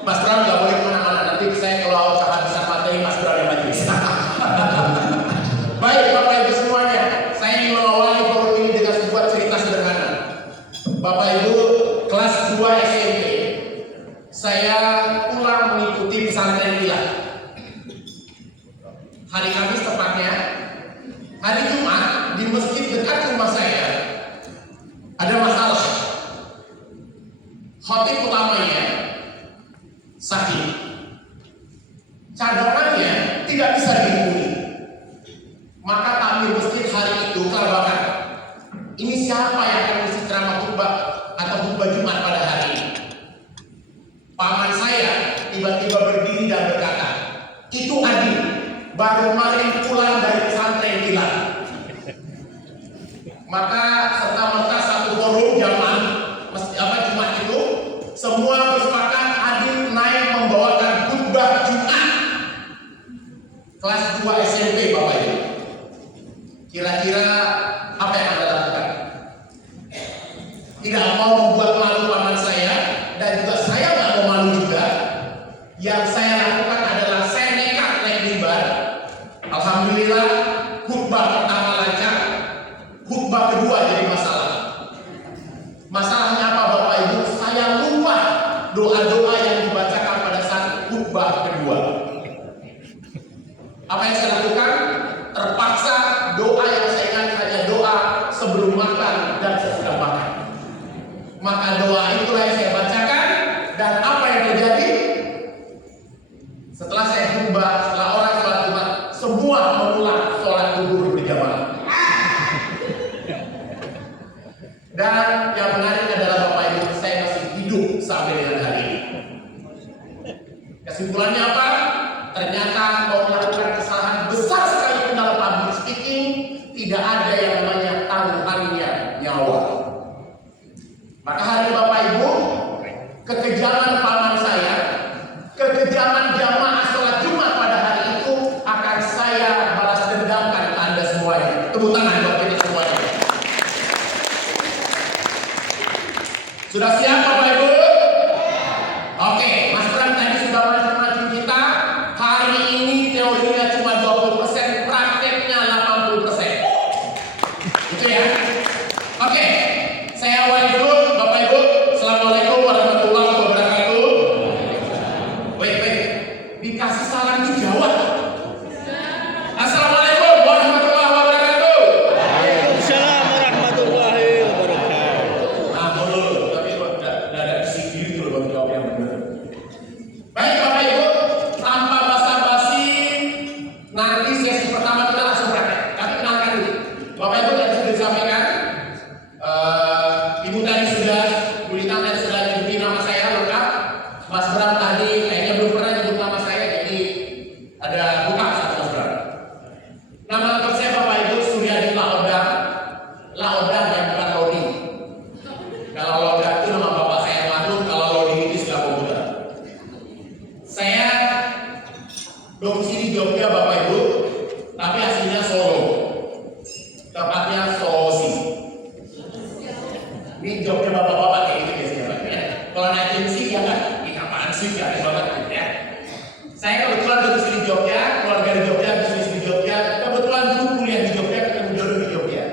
Mas Bram nggak boleh kemana-mana, nanti saya kalau kehabisan materi Mas Bram yang maju. Baik Bapak Ibu semuanya, saya ingin mengawali forum ini dengan sebuah cerita sederhana. Bapak Ibu, kelas 2 SMP, saya pulang mengikuti pesantren kilat. Hari Kamis tepatnya, hari Jumat di masjid dekat rumah saya ada masalah. Khotib utamanya sakit, cadangannya tidak bisa dihubungi. Maka takmir masjid hari itu kelabakan. Ini siapa yang akan mengisi ceramah khutbah atau khutbah Jumat pada hari ini? Paman saya tiba-tiba berdiri dan berkata, itu Adi, baru kemarin pulang dari pesantren kilat. Maka serta-merta satu forum jamaah Jumat itu semua bersepakat Adi naik membawakan khutbah Jumat. Kelas 2 SMP Bapak Ibu. Kira-kira apa yang Anda lakukan? Tidak mau membuat malu paman saya, dan juga saya nggak mau malu juga. Yang saya lakukan adalah saya nekat naik mimbar. Alhamdulillah khutbah pertama lancar, khutbah kedua jadi masalah. Masalahnya apa Bapak Ibu? Saya lupa doa-doa yang dibacakan pada saat khutbah kedua. Apa yang saya lakukan? Terpaksa doa yang saya ingat hanya doa sebelum makan dan sesudah makan. Maka doa itulah yang saya bacakan, dan apa yang terjadi? Setelah saya khutbah, setelah orang sholat Jumat, semua mengulang sholat zuhur berjamaah. Dan yang menarik adalah Bapak Ibu, saya masih hidup sampai dengan hari ini. Kesimpulannya apa? Ternyata mau melakukan kesalahan besar sekalipun dalam public speaking, tidak ada yang namanya taruhannya nyawa. Maka hari ini Bapak Ibu, kekejaman paman saya, kekejaman jamaah sholat Jumat pada hari itu akan saya balas dendamkan ke Anda semuanya. Tepuk tangan buat kita semuanya. Sudah siap Bapak Ibu? Oke, Mas Bram tadi sudah maju kita. Hari ini teorinya cuma 20%, prakteknya 80%. Gitu ya. Oke, saya awali dulu Bapak Ibu. Assalamualaikum warahmatullahi wabarakatuh. Wait. Dikasih salam dijawab. Assalamualaikum warahmatullahi wabarakatuh. Waalaikumsalam warahmatullahi wabarakatuh. Tapi udah ada isi gitu loh jawab yang benar. Baik Bapak Ibu, tanpa basa-basi, nanti sesi pertama kita langsung praktek. Tapi kenalkan dulu. Bapak Ibu tadi sudah disampaikan, Ibu tadi sudah, Bu Lita tadi sudah nyebutin nama saya lengkap. Mas Bram tadi kayaknya belum pernah nyebut nama saya, jadi ada buka satu Mas Bram. Nama lengkap saya Bapak Ibu Suryadi Laodang dan bukan Lodi. Kalau Laodang itu nama bapak saya Madun, kalau Lodi itu istilah komputer. Saya domisili di Jogja Bapak Ibu, tapi aslinya Solo. Tepatnya Sulawesi. Ini Jogja bapak-bapak kayak gitu biasanya. Kalau naik MC ya kan, ini apaan sih gak banget gitu ya. Saya kebetulan domisili di Jogja, keluarga di Jogja, bisnis di Jogja. Kebetulan dulu kuliah di Jogja, ketemu jodoh di Jogja.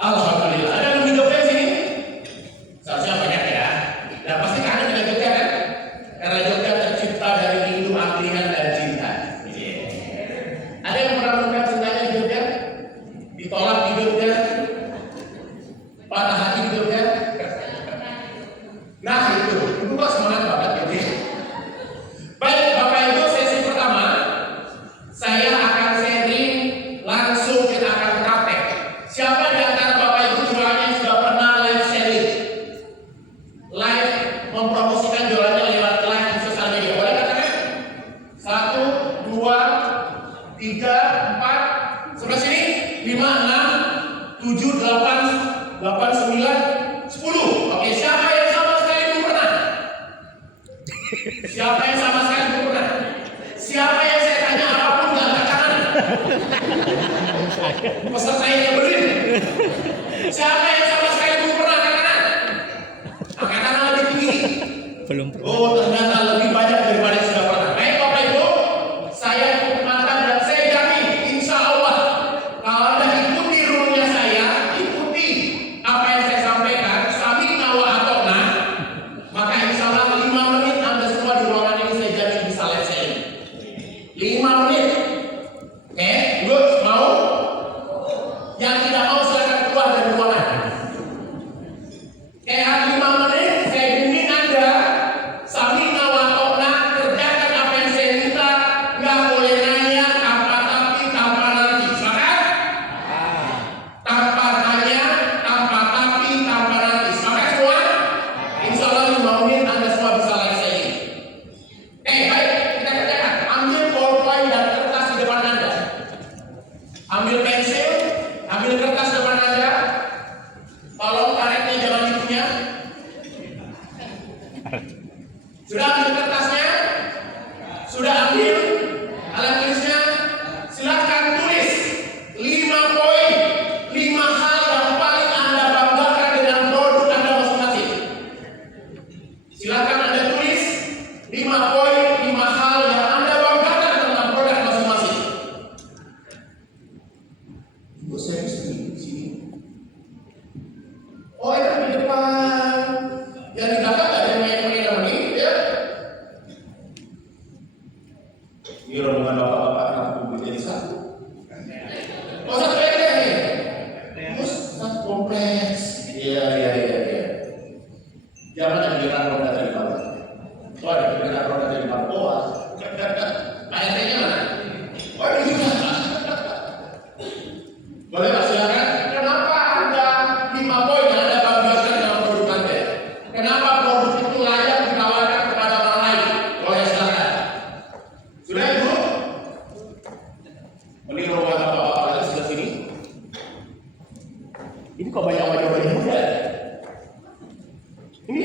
Alhamdulillah. Ada yang di Jogja di sini? Seharusnya banyak ya. Nah pasti kangen dengan Jogja kan? Karena Jogja tercipta dari rindu, angkringan, dan cinta. Ada yang pernah menemukan cintanya di Jogja? Ditolak di Jogja? Patah hati di Jogja? Nah itu kok semangat banget gitu. Baik Bapak Ibu, sesi pertama saya akan sharing, langsung kita akan praktek. Siapa di antara Bapak Ibu jualannya yang sudah pernah live selling? Live mempromosikan jualannya lewat live di sosial media. Boleh katakan? 1, 2, 3, 4, sebelah sini 5, 6, 7, 8, 9, 10. Oke, siapa yang sama sekali belum pernah? Siapa yang sama sekali belum pernah? Siapa yang saya tanya apapun nggak angkat tangan? Peserta yang nyebelin. Siapa yang sama sekali belum pernah angkat tangan? Angkat tangan lebih tinggi. Belum pernah. Oh, ternyata lebih banyak daripada yang sudah pernah. Baik Bapak Ibu, saya mengatakan dan saya jamin, insya Allah, kalau Anda ikuti rule-nya saya, ikuti apa yang saya sampaikan, sami'na wa ata'na, maka insya Allah 5 menit Anda semua di ruangan ini saya jamin bisa live saya. 5 menit. Oke, good, mau? Yang tidak mau silakan keluar dari ruangan. Kayak 5 menit, saya bimbing Anda sami'na wa ata'na, kerjakan apa yang saya minta, nggak boleh nanya, tanpa tapi, tanpa nanti. Sepakat? Tanpa tanya, tanpa tapi, tanpa nanti. Sepakat semua? Insya Allah 5 menit Anda semua bisa live saya. Baik, kita kerjakan. Ambil ballpoint dan kertas di depan Anda. Ambil pensil, ambil kertas depan Anda. Tolong karetnya jangan dipunya. Sudah ambil kertasnya? Sudah ambil alat tulisnya? Silakan tulis 5 poin, 5 hal yang paling Anda banggakan dengan produk Anda masing-masing. Silakan Anda tulis 5 poin, 5 hal yang Anda banggakan tentang produk masing-masing. Ibu saya bisa di sini. Oh, itu di depan. Yang di belakang ada yang main-main ini, ya? Ini rombongan bapak-bapak anak publik jadi satu. Oh, satu ya nih. Terus satu kompleks. Iya. Jangan ada giliran roda dari bawah. Oh, ada giliran roda dari bawah. PRT-nya mana? Oh, ini juga. Boleh Pak, silakan. Kenapa Anda 5 poin yang Anda banggakan dalam produk Anda? Kenapa produk itu layak ditawarkan kepada orang lain? Boleh silakan. Sudah Ibu? Ini rombongan bapak-bapak lagi sebelah sini. Ini kok banyak wajah-wajah muda? Ini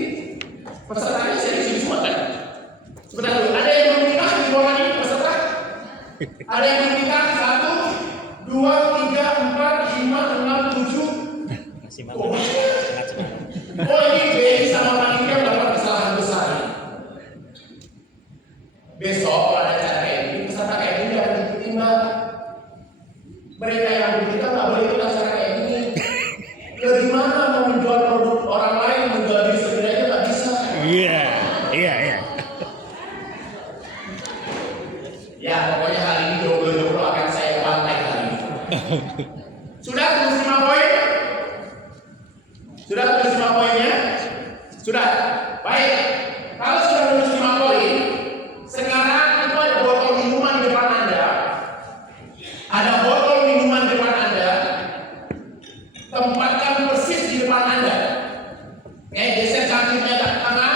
pesertanya saya di sini semua kan? Sebentar dulu, ada yang belum nikah di ruangan ini peserta? Ada yang belum nikah? 1, 2, 3, 4, 5, 6, 7. Masih Oh, malam. oh ini Beni sama panitia melakukan kesalahan besar. Besok kalau ada acara kayak gini, peserta kayak gini akan diikuti Mbak. Mereka yang kita nggak boleh ikut acara kayak gini. Dari mana mau menjual produk orang lain, menjual diri sendiri aja nggak bisa. Iya. Ya pokoknya hari ini jomblo-jomblo akan saya bantai hari ini. Sudah tulis 5 poin? Sudah tulis 5 poinnya? Sudah. Baik. Kalau sudah tulis 5 poin, sekarang itu ada botol minuman di depan Anda. Ada botol minuman di depan Anda. Tempatkan persis di depan Anda. Geser cangkirnya ke tengah,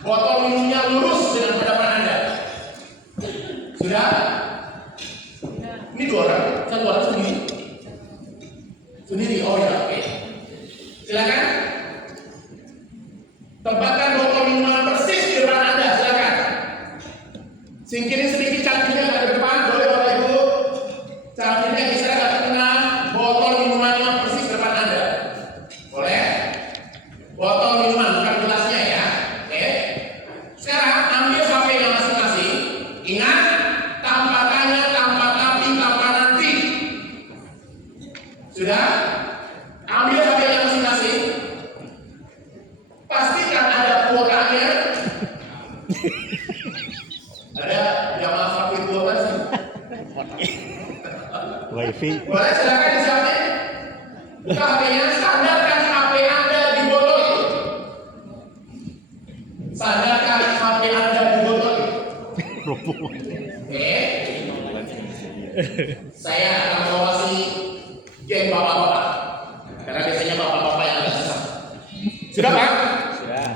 botol minumnya lurus dengan hadapan Anda. Sudah? Ini 2 orang, 1 orang sendiri. Sendiri, oh ya, oke. Silakan. Tempatkan botol minuman persis di depan Anda, silakan. Singkirin sedikit cangkirnya ke depan, boleh Bapak Ibu. Cangkirnya geser ke tengah, botol minumannya persis di depan Anda. Boleh? Botol minuman, bukan gelasnya ya. Oke. Sekarang ambil HP-nya masing-masing. Ingat, tanpa tanya, tanpa tapi, tanpa nanti. Sudah? Ambil HP-nya masing-masing. Pastikan ada kuotanya. Ada jamaah fakir kuota sih. Wifi. Boleh silakan disiapin. Buka HP-nya, sandarkan HP Anda di botol itu. Sandarkan HP Anda di botol itu. Oke. Saya akan mengawasi geng bapak-bapak. Karena biasanya bapak-bapak yang agak susah. Sudah Pak? Sudah.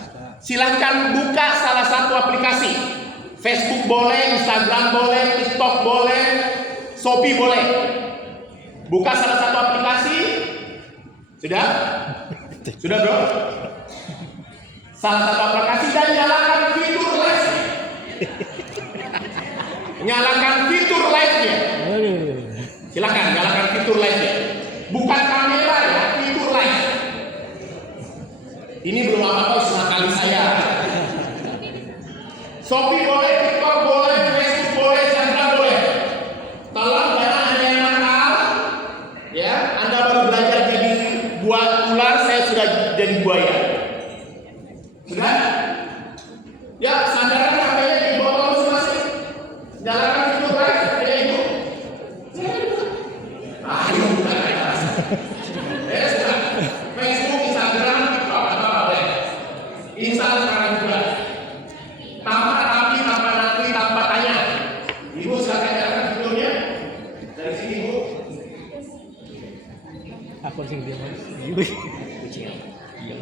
Silahkan buka salah satu aplikasi. Facebook boleh, Instagram boleh, TikTok boleh, Shopee boleh. Buka salah satu aplikasi. Sudah? Sudah bro? Salah satu aplikasi dan nyalakan fitur live. Nyalakan fitur live-nya. Silakan nyalakan fitur live-nya. Bukan kamera ya, fitur live. Ini belum apa-apa setengah kali saya. Shopee boleh, TikTok boleh, Facebook boleh, Instagram boleh. Tolong jangan ada yang nakal. Ya, Anda baru belajar jadi ular, saya sudah jadi buaya. Sudah? Ya, sandarkan HP-nya di bawah masing-masing. Nyalakan video live, ada ibu. Ayo, bukan atas. Sudah. Facebook, Instagram, TikTok, apa boleh. Install sekarang juga. Tanpa tapi, tanpa nanti, tanpa tanya. Ibu silakan nyalakan videonya. Dari sini, Bu. Aku sing dia mas. Kucing. Iya.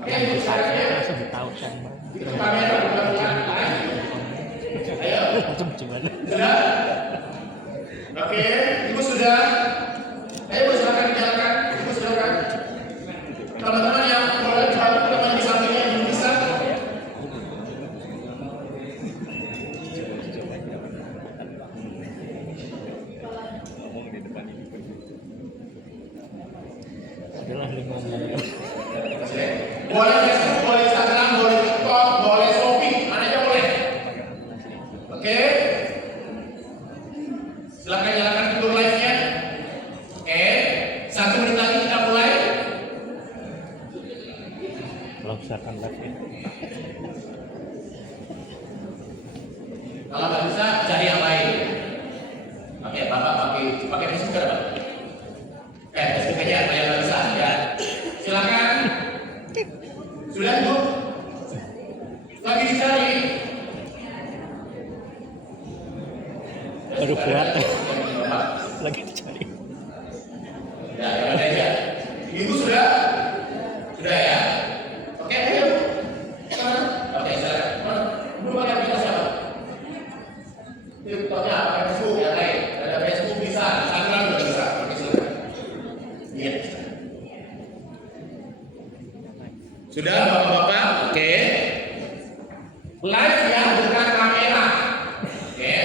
Oke, ibu caranya. Langsung tahu kan. Itu kamera bukan live. Ayo. Kucing mana? Sudah? Oke, ibu sudah. Ayo ibu silakan dijalankan. Ibu silakan. Teman-teman yang boleh bantu teman di sampingnya yang belum bisa. Adalah ngomong. Boleh Facebook, boleh Instagram, boleh TikTok, boleh Shopee, mana aja boleh. Oke. Silakan nyalakan video live-nya. Oke. 1 menit lagi kita mulai. Kalau misalkan lagi. Kalau nggak bisa cari yang lain. Oke, Bapak pakai Facebook kan, Pak? Facebook aja, kalau yang nggak bisa ya. Silakan. Sudah, Bu? Lagi dicari. Baru kuat. Lagi dicari. Ya, yang aja. Ibu sudah? Sudah ya? Oke, ayo. Oke, silakan. Ibu pakai aplikasi apa? TikToknya apa? Facebook yang lain. Ada Facebook bisa, Instagram juga bisa. Oke, silakan. Iya. Sudah, Bapak-bapak? Oke. Live ya, bukan kamera. Oke.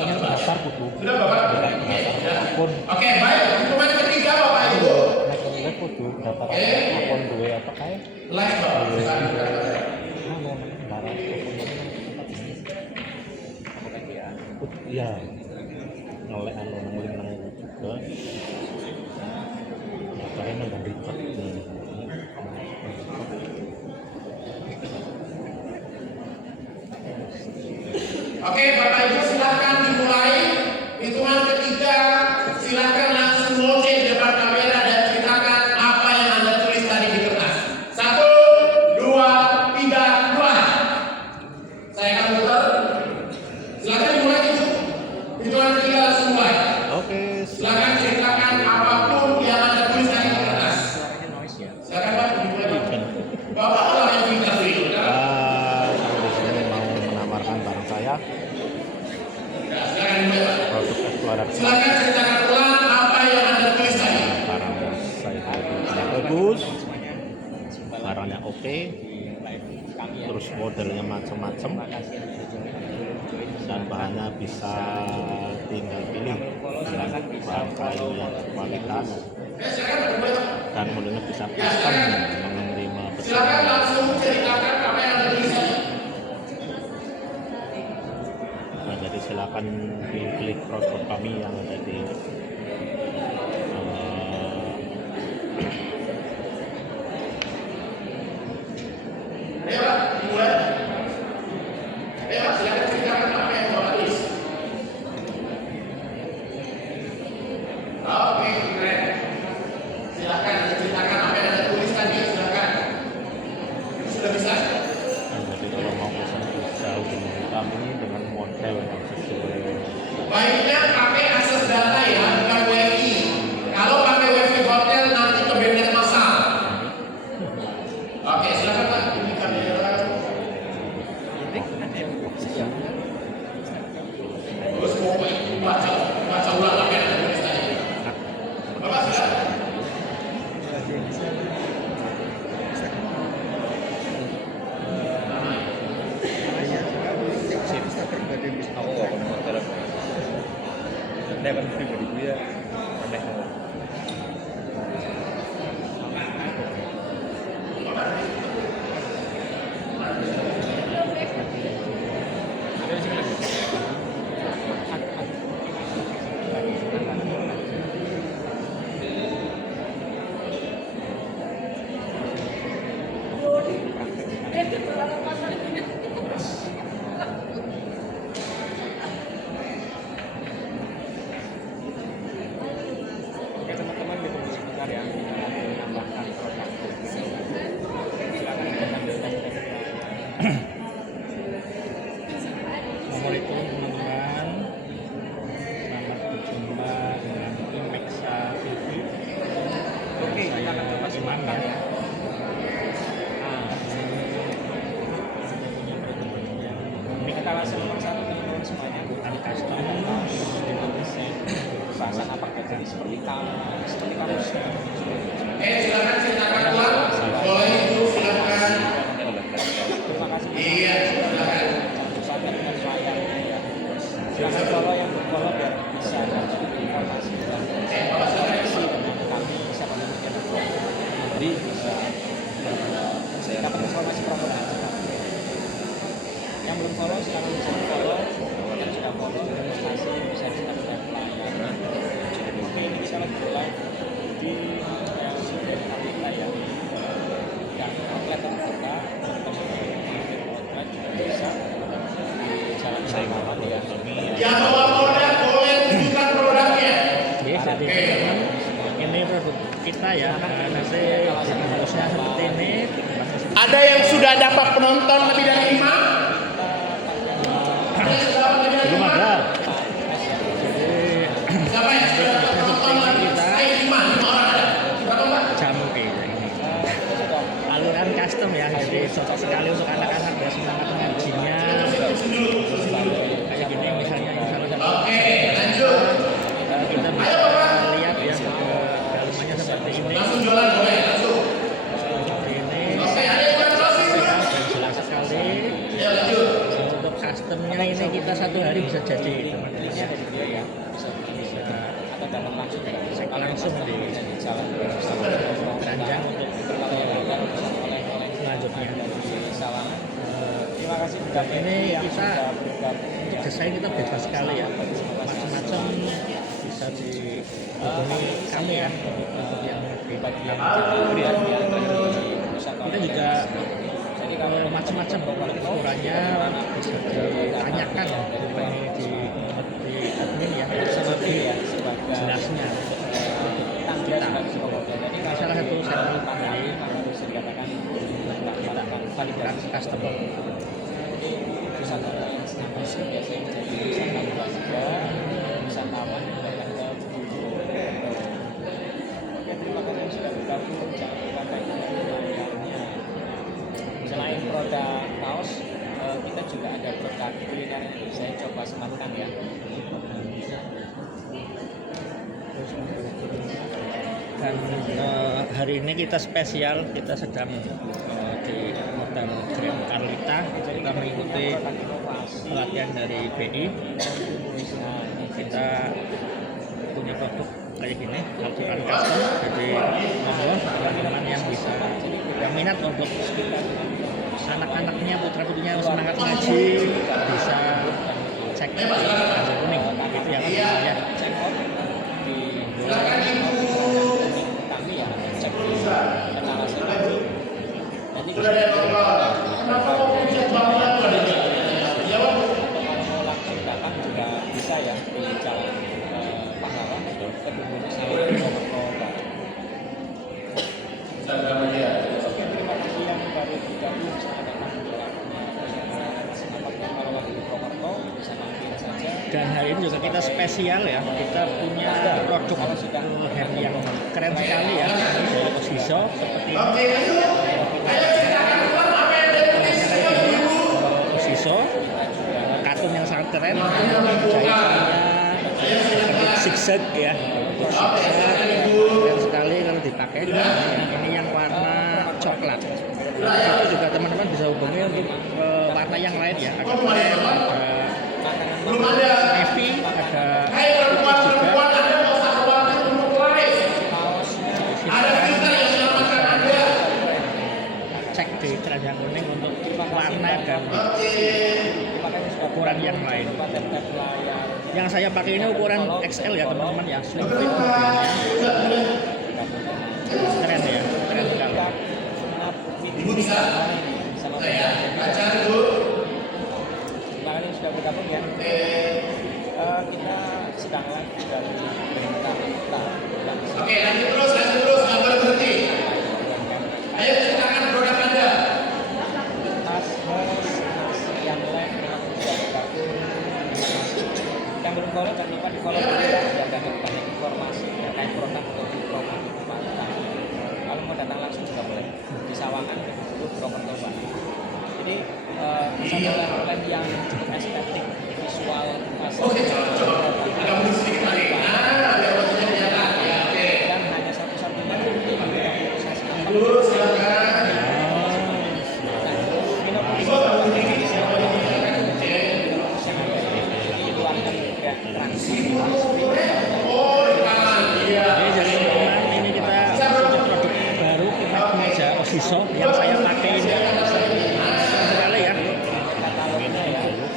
Daftar kutu. Sudah, Bapak? Akun. Oke, baik. Dokumen ketiga, Bapak Ibu. Nek kutu daftar akun duwe apa kae? Live, Bapak. Silakan. Barang iya. Ngelek anu ngeling nang juga. Makanya nang record. Oke, Bapak Ibu silakan dimulai. Hitungan ketiga, silakan langsung motion di depan kamera dan ceritakan apa yang Anda tulis tadi di kertas. 1, 2, 3, mulai. Saya akan putar. Silakan dimulai, Ibu. Hitungan ketiga langsung mulai. Oke. Silakan ceritakan apapun yang Anda tulis tadi di kertas. Silakan, Pak, dimulai. Bapak orang yang pintar itu, kan? Saya di sini mau menawarkan barang saya. Ya, silakan dimulai, Pak. Produk eksplorasi Silakan ceritakan ulang apa yang Anda tulis tadi. barang saya barangnya bagus, barangnya oke, terus modelnya macam-macam, dan bahannya bisa tinggal pilih bahan kayu yang berkualitas, dan modelnya bisa custom menerima Silakan pesanan. langsung ceritakan apa yang Anda tulis tadi. Nah, jadi silakan klik produk kami yang ada di Ayo, Pak, dimulai. Ayo, Pak, silakan ceritakan apa yang Bapak tulis. Oke, keren. Silakan ceritakan apa yang Anda tulis tadi. Silakan. Sudah bisa? Nah, jadi kalau mau pesan bisa hubungi kita malam ini dengan model yang sesuai. Baiknya pakai akses data ya, bukan WiFi. Kalau pakai WiFi hotel nanti kebebasan massal. Oke, silakan Pak. Ini kami terus mau baca ulang lagi ada tulisannya. Bapak silakan. Aku nggak pernah hotel. Ini kan pribadi gue ya aneh. Oke teman-teman di komisi sekitar yang menambahkan produk silakan ikutan Assalamualaikum teman-teman, selamat berjumpa dengan Imexa TV. Oke, kita akan coba Iman simakkan ya. ya. Ini kita langsung satu teman-teman semuanya. Bukan custom, Suasana pekerjaan seperti kamu Silakan ceritakan ulang. Boleh itu silakan. terima kasih. Iya, silakan. Satu dengan layarnya ya. Silakan follow yang follow biar bisa dapat informasi dan Bapak silakan. kami bisa memberikan jadi bisa saya dapat informasi promosi. Yang belum follow sekarang bisa follow, yang sudah follow registrasi bisa dikatakan pelayanan. Oke, ini bisa lebih live di yang sudah kita yang outlet terbuka, outlet juga bisa di jalan saya ya. Yang bawa produk boleh tunjukkan produknya. Jadi teman-teman, ini produk kita ya, nasi harusnya seperti ini. Ada yang sudah dapat penonton lebih dari 5? Belum ada. Siapa yang sudah dapat penonton lebih dari 5? 5 orang ada. Berapa Pak? Jamu kayak ini. Aluran custom ya, jadi cocok sekali untuk anak-anak ya, semangat mengajinya. Kayak gini misalnya Oke, lanjut. kita bisa lihat ya dalamannya seperti ini. Langsung jualan boleh, langsung. Seperti ini. Oke, ada yang kurang closing juga? Dan jelas sekali. Ya, lanjut. Untuk customnya ini kita satu hari bisa jadi teman-teman ya. Ya, bisa atau dalam langsung Langsung di jalan keranjang untuk selanjutnya. Terima kasih Dan ini yang kita sudah bergabung. untuk desain kita bebas sekali ya, macam-macam bisa dihubungi kami ya untuk yang hebat yang kita juga macam-macam ukurannya bisa ditanyakan ini di admin ya seperti jelasnya kita ini salah satu sampel dari kita validasi customer. Wisata yang selama ini biasanya menjadi wisata keluarga, wisatawan yang datang ke Bulu. Oke, terima kasih yang sudah bergabung. Jangan lupa like layarnya. Selain produk kaos, kita juga ada produk kuliner yang saya coba sematkan ya. Dan hari ini kita spesial, kita sedang di Hotel Grand Carlita, kita mengikuti pelatihan dari BI. Kita punya produk kayak gini, Al-Quran Custom. Jadi monggo teman-teman yang bisa, yang minat untuk anak-anaknya, putra-putrinya semangat ngaji, bisa cek Hasil Kuning. Itu yang ya. Check out di Silakan Ibu. kami ya, cek di etalase kami. Nanti Sudah ada kontrol. Kenapa kok bisa bangunan tuh ada jawab? kalau langsung datang juga bisa ya di Jalan Pahlawan kedua saya di Purwokerto. Oke, terima kasih yang baru bergabung. Selamat datang di dalam semangat Dan hari ini juga kita spesial ya, kita punya produk hand yang keren sekali ya dari Osiso seperti ini. Osiso, kartun yang sangat keren, jahitannya bentuk zigzag ya, zigzag keren sekali kalau dipakai. Ini yang warna coklat. Itu juga teman-teman bisa hubungi untuk warna yang lain ya, ada krem, ada navy, ada putih juga. Cek di Trans yang kuning untuk warna dan ukuran yang lain. Yang saya pakai ini ukuran XL ya teman-teman ya, slim fit modelnya. Keren ya, keren sekali. Ibu bisa saya acara dulu. Terima kasih sudah bergabung ya. Kita sedang live dari Berita. Oke, lanjut terus, nggak boleh berhenti. Ayo ceritakan produk Anda. Tas yang live sudah bergabung. Yang belum follow jangan lupa di follow dulu ya, biar dapat banyak informasi terkait produk atau program kita. Kalau mau datang langsung juga boleh di Sawangan ke Purwokerto Pak. Jadi satu oleh-oleh yang cukup estetik, visual, Oke, coba. Agak mundur sedikit lagi. Biar waktunya kelihatan. Ya, oke. dan hanya satu-satunya proses Dulu silakan. Oh, di kanan. Iya. Ini jadi teman-teman, ini kita punya produk baru, kita meja Osiso yang saya pakai ini sekali ya.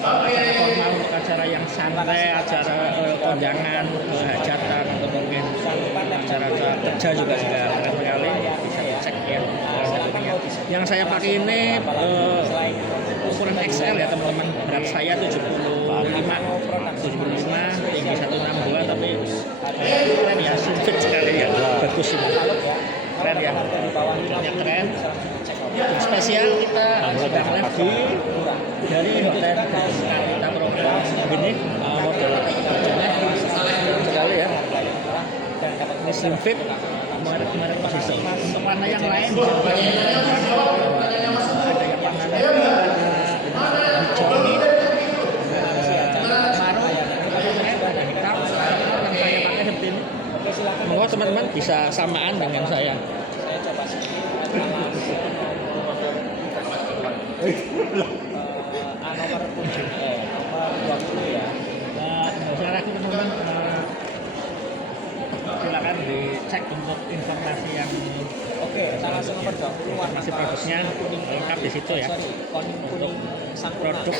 Acara formal untuk acara yang santai, acara kondangan, hajatan atau mungkin acara kerja juga keren sekali. Bisa dicek ya. Yang saya pakai ini ukuran XL ya teman-teman. Berat saya 75, tinggi 162, tapi keren ya, sempit sekali ya, bagus ini, keren ya, bentuknya keren. Spesial kita sedang live dari hotel kita program begini, model bajunya keren sekali ya. Ini slim fit, merek Osiso. Untuk warna yang lain ada yang warna hijau ini, maru, ada hitam. Yang saya pakai seperti ini. Monggo teman-teman bisa samaan dengan saya. Saya coba sedikit nomor 20 ya. Saya lagi teman-teman, silakan dicek untuk informasi yang Salah satu nomor 20 informasi produknya lengkap di situ ya. untuk produk.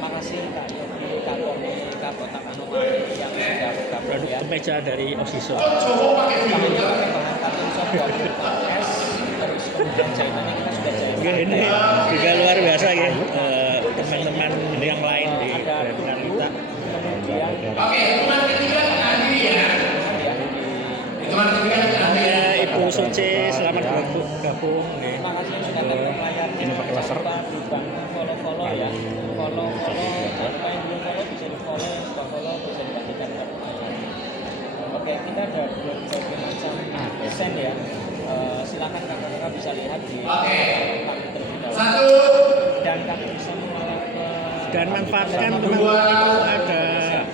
Makasih Kak Yogi, Kak Tony, Kak Botak Anomali yang sudah bergabung Produk ya. kemeja dari Osiso. Coba pakai Kami video. juga pakai bahan katun shop 20 S, terus kemudian jahitannya kita sudah jahit. Oke, ini juga luar biasa ya, teman-teman yang lain di Berita. Kemudian Oke, teman ketiga kita akhiri ya. Teman ketiga kita akhiri. Ya, Ibu Suci, selamat bergabung. terima kasih yang sudah nonton layar. Ini pakai laser. Dibantu follow ya. Follow. Apa yang belum follow bisa di follow, yang sudah follow bisa dibagikan ke teman. Oke, kita ada berbagai macam desain ya. Silakan kakak-kakak bisa lihat di Oke. kami terlebih dahulu. Satu. Dan kami bisa Dan manfaatkan teman-teman, ada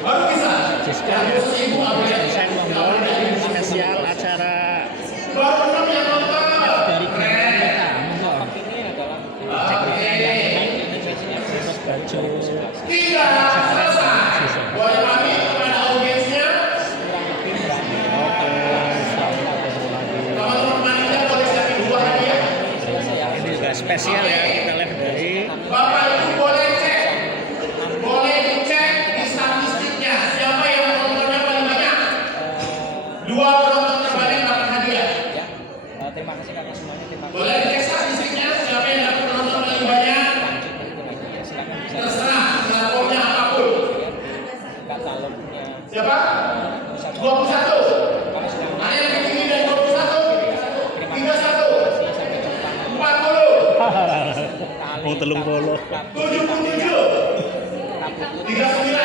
Baru bisa. diskon desain monggo spesial acara Baru 6 yang nonton. dari kita monggo ini adalah cek di Oke. terus baju Tiga. Selesai. Boleh pamit kepada audiensnya. Teman-teman panitia boleh siapin buah hadiah. ini juga spesial ya, kita live dari Bapak Ibu boleh cek. Boleh dicek di statistiknya. Siapa yang nontonnya paling banyak? Dua penonton terbanyak dapat hadiah. ya. Terima kasih kakak semuanya. Terima kasih. Boleh dicek statistiknya. Siapa yang dapat penonton paling banyak? Lanjut nanti lagi ya. Silakan bisa Terserah platformnya apapun. katalognya. Siapa? 21. Kami sedang Ada yang lebih tinggi dari 21? terima 31. kasih sampai jumpa. 40. mau telung bolo. 77. 39.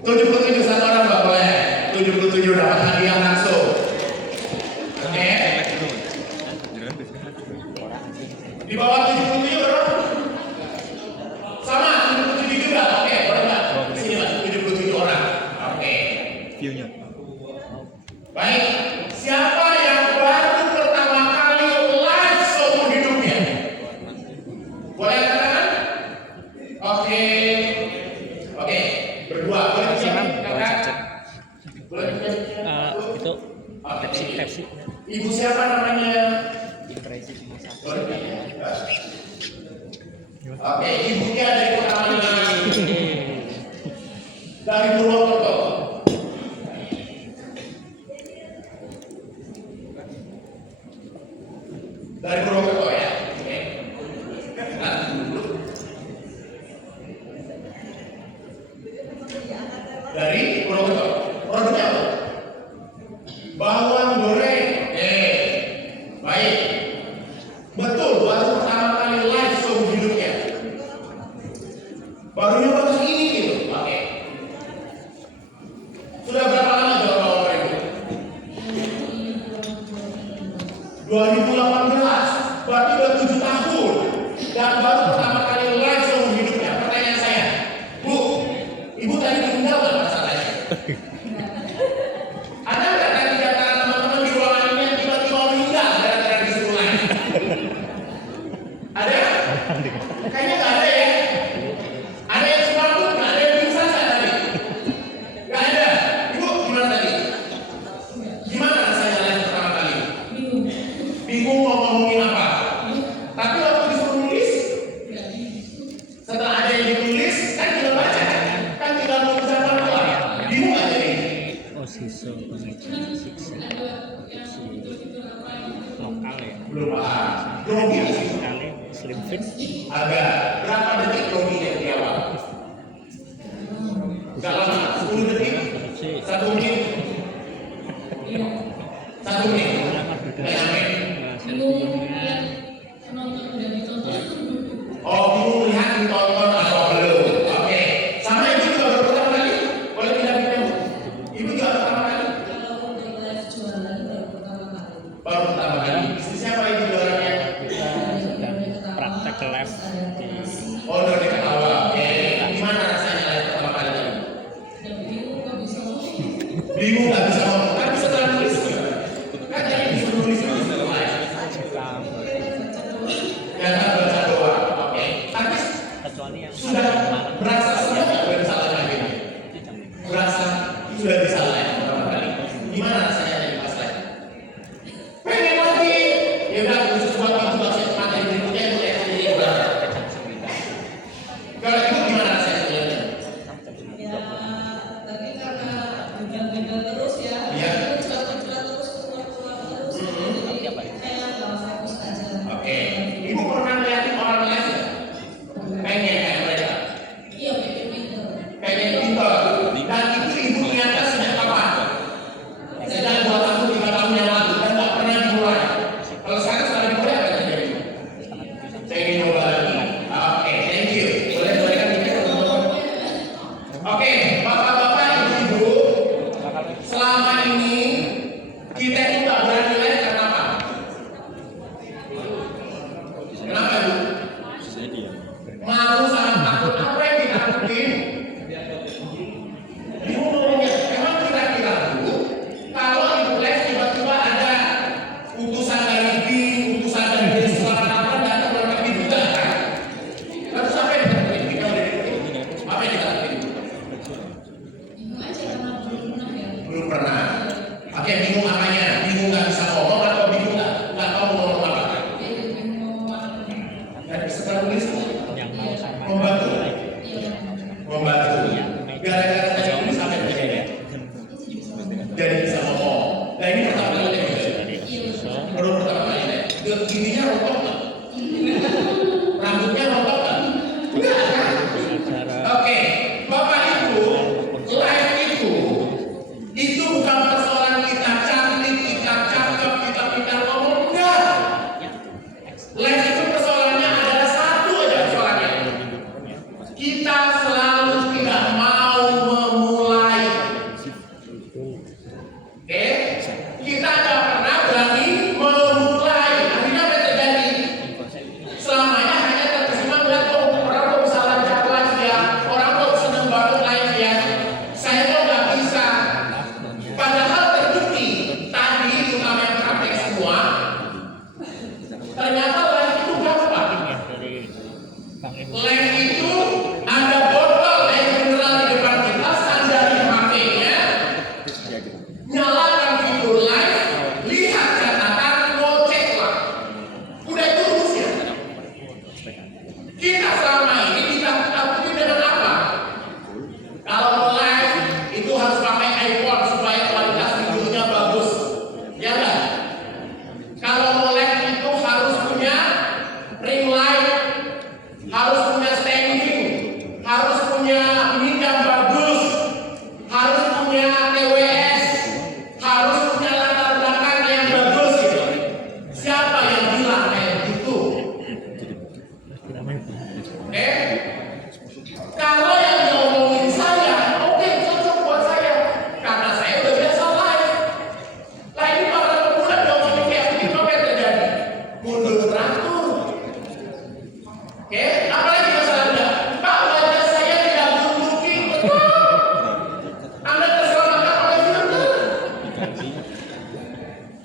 77 satu orang nggak boleh. 77 dapat hadiah langsung. Oke. Di bawah 77 berapa? Sama 77 juga. Oke, boleh nggak? Sini mas, 77 orang. Oke. View-nya. Baik. Siapa yang baru pertama kali live seumur hidupnya? Boleh katakan? Oke. Oke. Berdua. Boleh Siram, kakak? Boleh. itu Pepsi. Ibu siapa namanya? Impresi cuma satu. Oke, ibunya dari pertamanya dari Purwokerto. Dari Purwokerto ya. Oke. Nah. Dari Purwokerto. Produknya apa? Bawang goreng. Baik. Betul, baru pertama kali live seumur hidupnya. Baru nyoba segini gitu. Oke. Sudah berapa lama jual bawang goreng itu? 2018. Berarti udah 7 tahun. Dan baru pertama kali live seumur hidupnya. Pertanyaan saya, Bu, Ibu tadi meninggal nggak masalahnya? Ada nggak tadi di antara teman-teman di ruangan ini yang tiba-tiba meninggal gara-gara disuruh live? Ada? Kayaknya nggak ada ya. Ada yang semabuk, nggak ada yang pingsan nggak tadi? Nggak ada. Ibu gimana tadi? Gimana rasanya live pertama kali? Bingung mau ngomongin apa? Tapi waktu disuruh nulis, setelah ada yang ditulis, kan tinggal baca, kan tinggal mengucapkan apa? Bingung aja nih. Osiso pengajian siksa lokal ya. Belum paham. Grogi sih. Sekali slim fit. Agak berapa detik groginya di awal? Gak lama, 10 detik, 1 menit, 1 menit. Nggak nyampe. Oh, bingung lihat ditonton atau belum? Oke. Sama ibu juga baru pertama kali? Boleh pindah pindah? Ibu juga pertama kali? Baru pertama kali. Istri siapa ibu jualannya? Kita sedang praktek live di Oh, udah dekat awal. Oke. Gimana rasanya live pertama kali tadi? Bingung nggak bisa ngomong. Kan bisa nulis juga. Kan tadi bisa nulis juga live. Yang tak baca doang. Oke. Tapi kecuali yang sudah berasa senang nggak udah bisa live ini? Berasa sudah bisa live pertama kali. Gimana rasanya tadi pas live? Pengen lagi. Ya udah khusus buat ibu kasih materi berikutnya ibu lihat sendiri berapa. Kalau ibu gimana rasanya sebenarnya? Iya. Oke. Ibu pernah ngeliatin orang live nggak? Pengen kayak mereka. Pengen pintar. Dan itu ibu niatnya sejak kapan? Sejak 2 tahun 3 tahun yang lalu dan nggak pernah dimulai. Kalau sekarang sudah dimulai apa yang terjadi? Saya ingin coba lagi. Oke, thank you. Boleh kan mikir teman-teman? Oke, bapak-bapak, ibu-ibu, selama ini kita itu nggak berani live karena apa? Kenapa ibu? Sisanya dia. Malu sama takut apa yang ditakutin? Ibu ngomongnya, emang kira-kira bu, kalau ibu live tiba-tiba ada utusan dari BIN, utusan dari Dinas Selatan datang lengkap ibu nggak kan? Lalu siapa yang ditakutin? Kita udah ditakutin. Apa yang ditakutin? Belum pernah. Oke, bingung apanya? Bingung nggak bisa ngomong atau bingung nggak tahu mau ngomong apa? Dan setelah nulis yang mau sama membantu. Gara-gara tadi nulis sampai begini. Jadi bisa ngomong. Nah ini pertama kali deh. dari Osiso. Baru pertama kali deh. Giginya rontok nggak? Rambutnya rontok nggak? Enggak kan? Secara Oke, Bapak Ibu, live itu bukan persoalan kita cantik, kita cakep, kita pintar ngomong, enggak. Live itu persoalannya adalah satu aja, Kita selama ini ditakuti dengan apa? Kalau mau live itu harus pakai iPhone supaya kualitas videonya bagus. Ya enggak? Kalau mau live itu harus punya ring light, harus punya standing, harus punya mic yang bagus, harus punya TWS, harus punya latar belakang yang bagus gitu. Siapa yang bilang kayak gitu? Kalau yang ngomongin saya, oke, cocok buat saya, karena saya udah biasa live. Lah ini para pemuda ngomongin kayak begini, apa yang terjadi? Mundur teratur. Oke, apalagi masalahnya? Pak, wajah saya tidak good looking, betul. Anda terselamatkan oleh filter.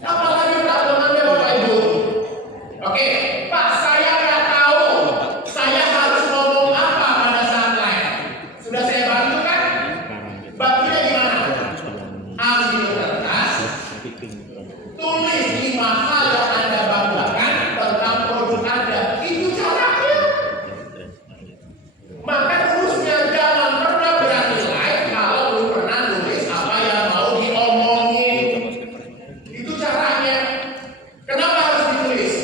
Apalagi problemannya Bapak Ibu. Oke, Pak, saya nggak tahu saya harus ngomong apa pada saat live. Sudah saya bantu kan? Bantunya gimana? Ambil kertas, tulis 5 hal yang Anda banggakan tentang produk Anda. Itu caranya. Maka urusnya jangan pernah berani live kalau belum pernah nulis apa yang mau diomongin. Itu caranya. Kenapa harus ditulis?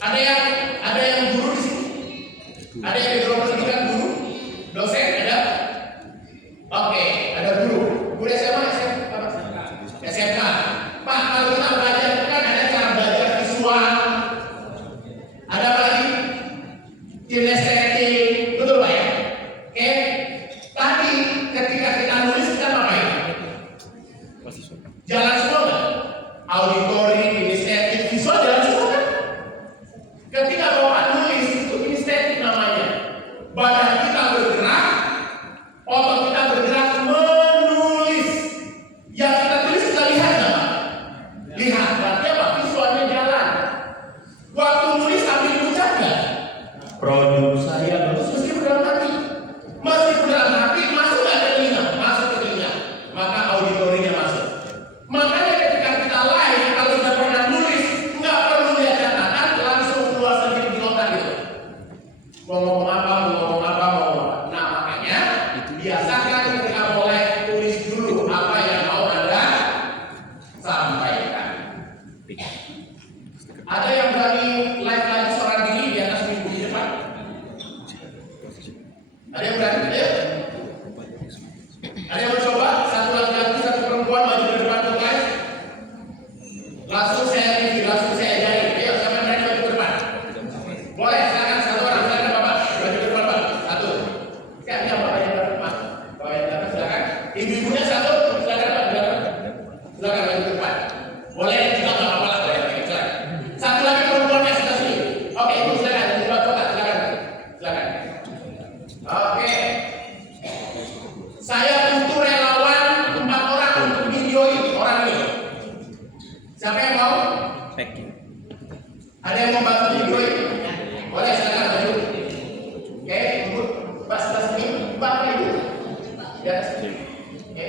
Ada yang guru di sini? Ada yang di ruang pendidikan guru? Dosen ada? Oke, ada guru. Guru SMA, SMK. Pak, kalau kita belajar itu kan ada cara belajar visual. Ada apa lagi? Kinestetik, betul Pak ya? Oke. Tadi ketika kita nulis kita ngapain? Jalan semua nggak? Auditori, kinestetik, visual jalan semua kan? Ketika Bapak nulis itu kinestetik namanya. Badan kita bergerak, otot kita bergerak menulis. Yang kita tulis kita lihat nggak Pak? Lihat, berarti apa? Visualnya jalan. Waktu nulis sambil ucap nggak? Produk saya bagus meskipun dalam hati. Meskipun dalam hati masuk nggak ke telinga? Masuk ke telinga. Maka auditorinya masuk. Makanya ketika kita live, kalau sudah pernah nulis, nggak perlu lihat catatan, langsung keluar sendiri di otak gitu. Mau ngomong apa, mau ngomong apa, mau ngomong apa. Nah makanya biasakan ketika mulai tulis dulu apa yang mau Anda sampaikan. Ada yang berani live lagi seorang diri di atas minggu di depan? Ada yang berani? Ayo. Ada yang mencoba? Satu laki-laki, satu perempuan maju ke depan untuk live. Langsung saya review, langsung saya ajarin. Ayo, siapa yang berani maju ke depan? Boleh, silakan satu orang, silakan Bapak maju ke depan Pak. Satu. Siapa Bapak yang depan? Bapak yang depan silakan. Ibu-ibunya satu, silakan Pak. Silakan maju ke depan. Boleh juga nggak apa-apa lah, boleh. Silakan. Satu lagi perempuannya sebelah sini. Oke, ibu silakan. Ibu Bapak, silakan. Silakan. Oke. Saya butuh relawan 4 orang untuk videoin orang ini. Siapa yang mau? Ada yang mau bantu videoin? Boleh silakan maju. Oke, ibu, Pak sebelah sini, Bapak ibu. Ya, oke.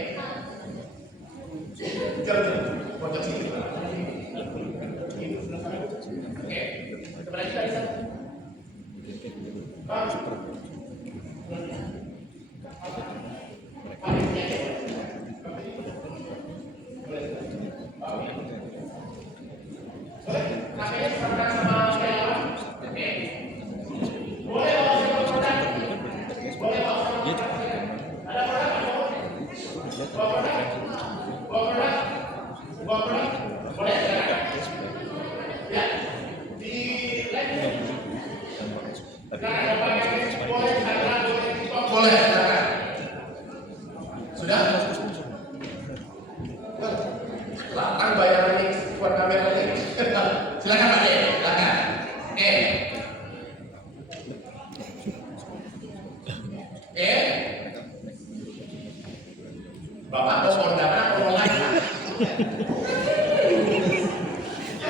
Jauh, pojok sini. Oke, kembali lagi satu. Pak. Boleh, silakan. Sudah? Silakan bayaran ini buat kamera ini. Silakan Pak De, silakan. Oke. Oke. Bapak mau kondangan mau lagi.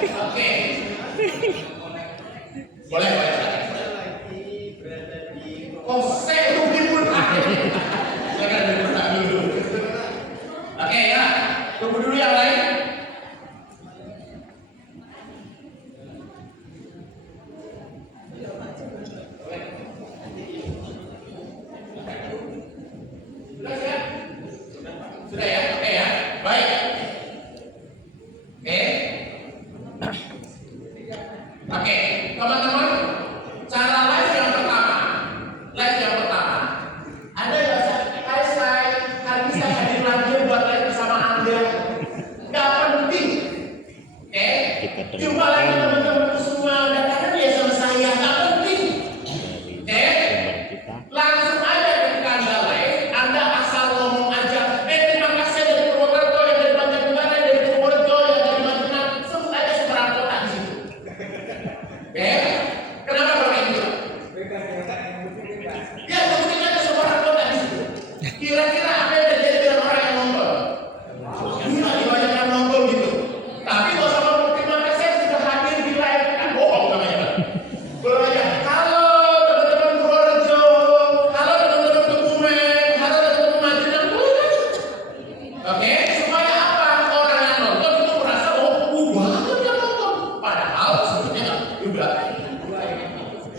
Oke. Boleh, boleh. Oh, saya rugi pun. Silakan dulu. Oke ya, tunggu dulu yang lain.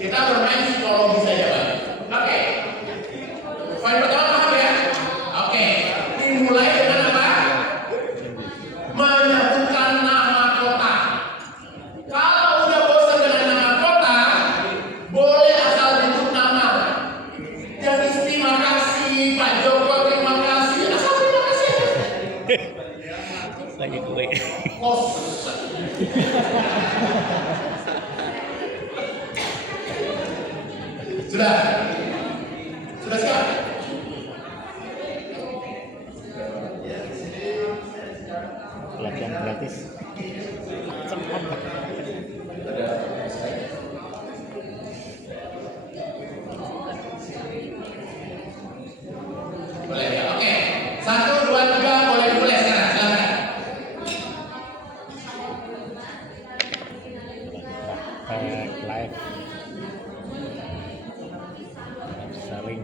Kita bermain psikologi saja, Pak. Oke. Poin pertama paham ya? Oke. Dimulai dengan apa? Menyebutkan nama kota. Kalau udah bosan dengan nama kota, boleh asal nyebut nama. Yang terima kasih Pak Joko, terima kasih. Asal terima kasih. Lagi kue. Kos. Sudah? Sudah siap? Pelatihan gratis. Cepat. Boleh ya? Oke. 1, 2, 3, boleh dimulai sekarang. Silakan. Live. Saling.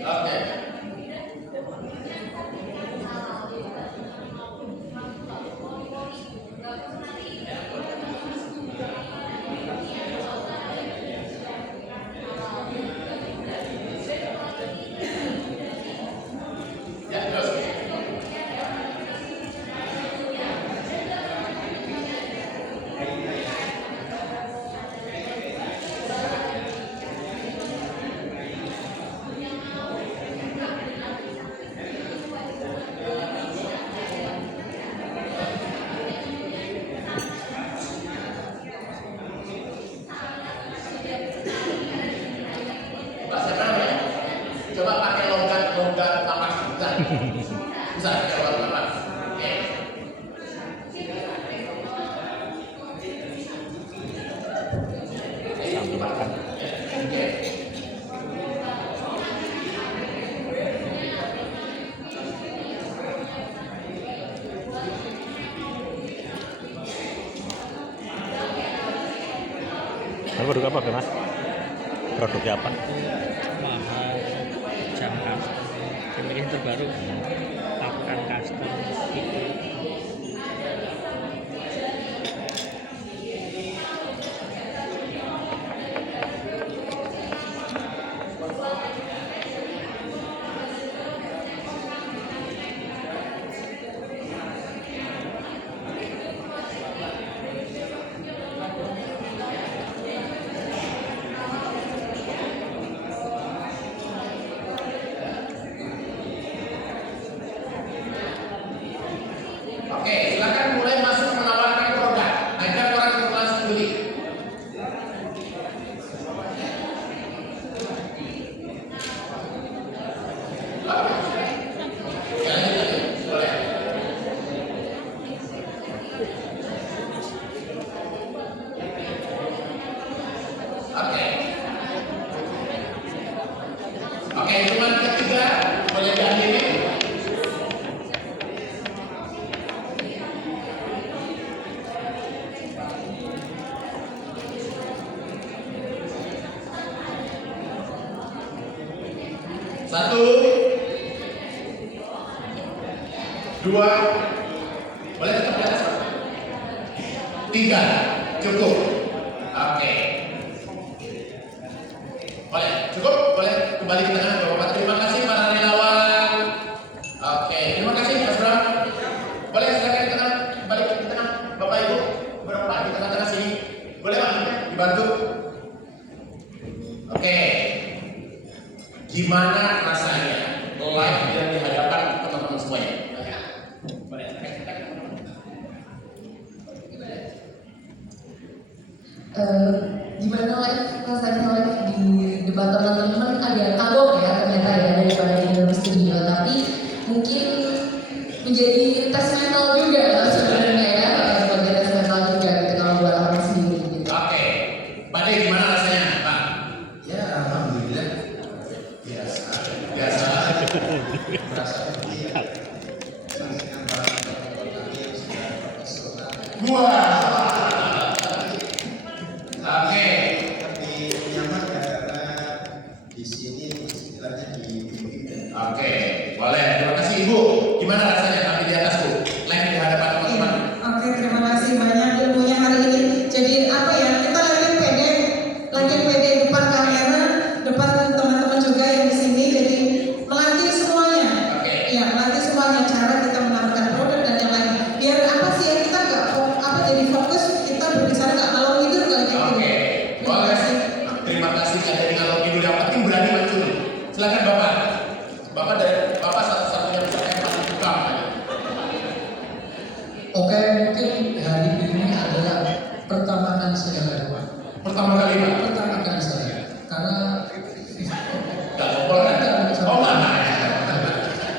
Oke. Ya, terus. Pak, siapa namanya? Coba pakai logat lapas. Bisa pakai logat lapas. Oke. Sambil makan. Oke. Ini produk apa, Mas? Produknya apa? Mahal jam custom. Pemilihan terbaru. Pakan custom itu. Oke, silakan mulai masuk menawarkan produk. Ajak orang untuk langsung beli. Boleh. Oke. Oke, hitungan ketiga boleh diakhiri. Satu, dua, boleh tetap di atas. 3, cukup. Oke. Boleh, cukup, boleh kembali ke tengah Bapak. Terima kasih para relawan. Oke, terima kasih Mas Bram. Boleh silakan ke tengah, kembali ke tengah Bapak Ibu. Berapa di tengah-tengah sini? Boleh Pak, dibantu. Oke. Gimana rasanya live yang di hadapan teman-teman semuanya? Gimana live rasanya live di depan teman-teman agak kagok ya ternyata ya daripada di dalam studio, tapi mungkin menjadi tes mental juga sebenarnya ya, sebagai tes mental juga gitu kalau buat orang sendiri gitu. Oke, Pak De, gimana rasanya Pak? Ya, alhamdulillah. Biasa. Biasa. Berasa Wah. Oke. Lebih nyaman ya karena di sini istilahnya dibimbing. Oke, boleh. Terima kasih Ibu. Gimana rasanya tampil di atas Bu? Live di hadapan teman-teman. Oke, terima kasih banyak ilmunya hari ini. Jadi apa ya, kita latihan pede depan kamera, depan teman-teman juga yang di sini. Jadi melatih semuanya. Oke. Ya, melatih semuanya cara kita menampilkan produk dan yang lain. Biar apa sih ya kita nggak jadi fokus kita berbicara nggak ngalor tidur kayak gitu. Oke, Terima boleh. kasih. Terima kasih ada di ngalor tidur, yang penting berani mencuri. Silakan Bapak. Bapak satu-satunya peserta yang paling buka. Oke, mungkin hari ini adalah pertama kali saya lewat. Pertama kali Pak. Pertama kali saya, karena Gak ngobrol kan? Oh mana?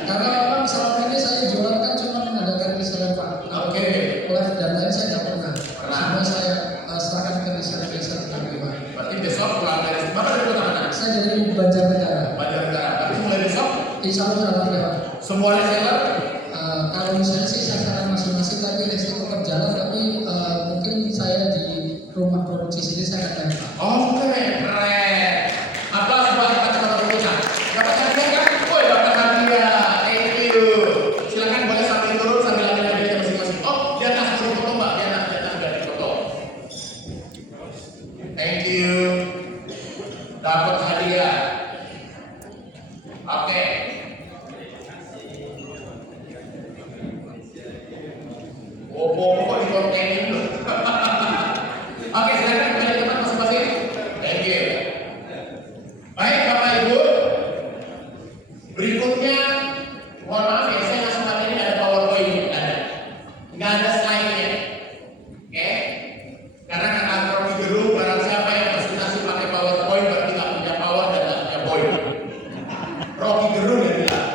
karena memang selama ini saya jualan kan cuma mengadakan reseller Pak. Oke. Live dan lain saya nggak pernah. Pernah. Semua saya serahkan ke reseller dan Pak. Berarti besok pulang dari Bapak dari kota mana? Saya dari Banjarnegara. Banjarnegara. Berarti mulai besok Insya Allah jalan lewat. semua reseller. Kalau misalnya sih saya sekarang masing-masing tapi resiko berjalan tapi mungkin saya di rumah produksi sini saya akan Pak. Oke, keren. Aplaus buat teman-teman pemirsa. Dapat hadiah kan? Woi, dapat hadiah. Thank you. Silakan boleh sambil turun sambil ambil hadiahnya masing-masing. Oh, di atas turun foto Mbak. Di atas biar di foto. Thank you. Dapat hadiah. Oke. Oh, kok dikontenin loh. Oke, silakan kembali ke tempat masing-masing. Thank you. Baik, Bapak Ibu. Berikutnya, mohon maaf ya, saya nggak sempat ini ada PowerPoint, nggak ada slide-nya. Oke? Karena kata Rocky Gerung, barang siapa yang presentasi pakai PowerPoint berarti nggak punya power dan nggak punya point. Rocky Gerung yang bilang.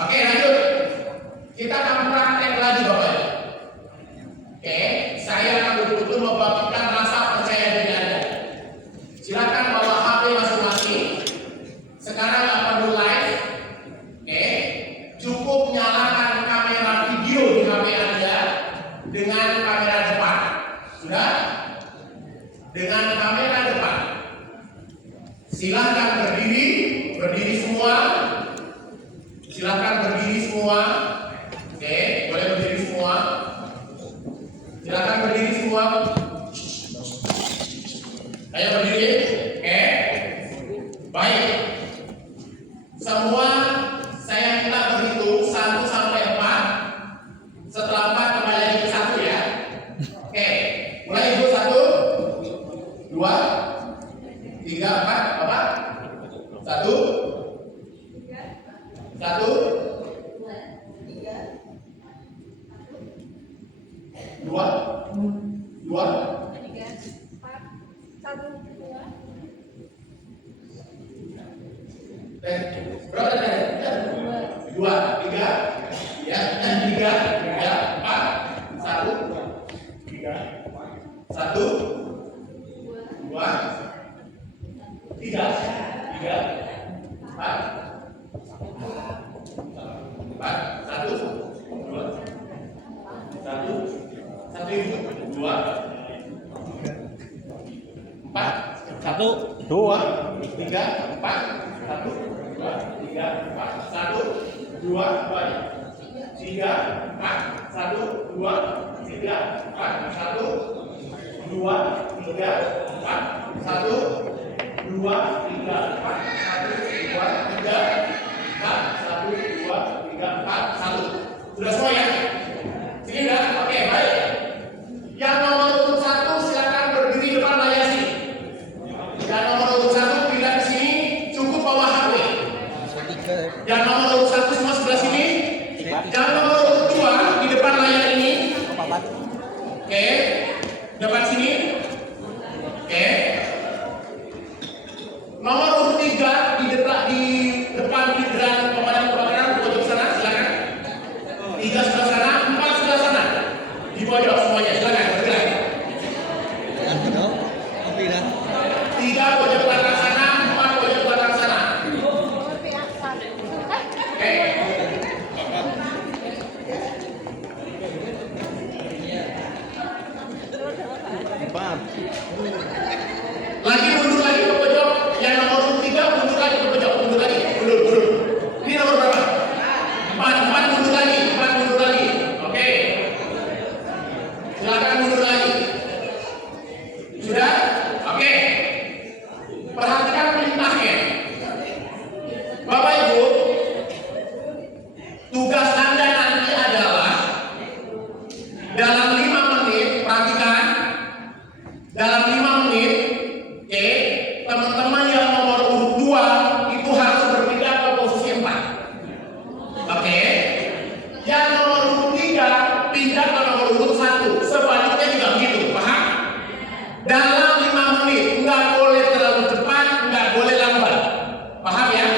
Oke, lanjut. Kita akan praktek lagi, Bapak Ibu. Oke, saya akan betul-betul membangkitkan rasa percaya diri Anda. Silakan bawa HP masing-masing. Sekarang nggak perlu live. Oke, cukup nyalakan kamera video di HP Anda dengan kamera depan. Sudah? Dengan kamera depan. Silakan berdiri semua. Silakan berdiri semua. Oke, boleh berdiri semua. Silakan berdiri semua. Ayo berdiri. Oke. Baik. Semua saya minta berhitung 1 sampai 4. Setelah 4 kembali lagi ke 1 ya. Oke. Mulai Ibu 1, 2, 3, 4. Bapak. 1, 1, 2, 2, 2, 3, ya, 3, ya, 4, 1, 3, 1, 2, 3, 4, 1, 2, 4, 1, 2, 3, 4, 1, 2, 3, 4, 1, 2, 3, 4, 1, 2, 3, 4, 1, 2, 3, 4, 1, 2, 3, 4, 1, sudah semua ya? Sini udah? Oke, baik. Yang nomor urut 1 silakan berdiri depan layar sini. Yang nomor urut 1 pindah ke sini, cukup bawa HP. Yang nomor urut 1 semua sebelah sini. Yang nomor urut 2 di depan layar ini. Oke, depan sini. Oke. Nomor urut 3 di depan hidran pemadam kebakaran, pojok sana, silakan. 3 sebelah sana. Lagi mundur lagi ke pojok. Yang nomor 3 mundur lagi ke pojok. Mundur lagi. Mundur. Ini nomor berapa? 4 mundur lagi. 4 mundur lagi. Oke. Silakan mundur lagi. Sudah? Oke. Perhatikan perintahnya. Bapak Ibu, tugas Anda nanti adalah dalam 5 menit, perhatikan, dalam 5 menit, oke, teman-teman yang nomor urut 2 itu harus berpindah ke posisi 4. Oke. Yang nomor urut 3 pindah ke nomor urut 1. Sebaliknya juga begitu, paham? Dalam 5 menit, nggak boleh terlalu cepat, nggak boleh lambat. Paham ya?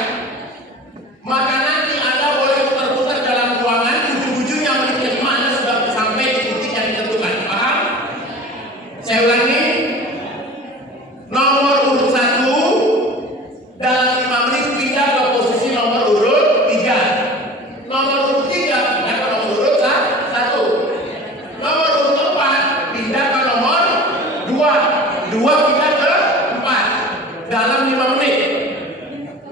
Maka nanti Anda boleh putar-putar dalam ruangan, ujung-ujungnya menit kelima Anda sudah sampai di titik yang ditentukan. Paham? Saya ulangi. Nomor urut 1 dalam 5 menit pindah ke posisi nomor urut 3. Nomor urut 3 pindah ke nomor urut 1. Nomor urut 4 pindah ke nomor 2. 2 pindah ke 4 dalam 5 menit.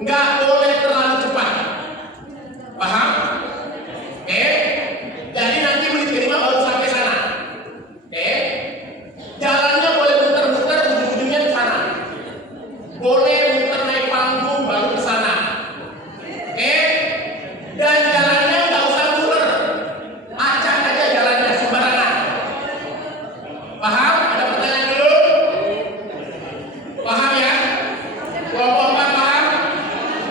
Nggak boleh terlalu cepat. Paham? Oke. Jadi nanti menit kelima baru sampai sana. Oke. Jalannya boleh muter-muter, ujung-ujungnya ke sana. Boleh muter naik panggung baru ke sana. Oke. Dan jalannya nggak usah muter. Acak aja jalannya sembarangan. Paham? Ada pertanyaan dulu? Paham ya? Kelompok 4 paham?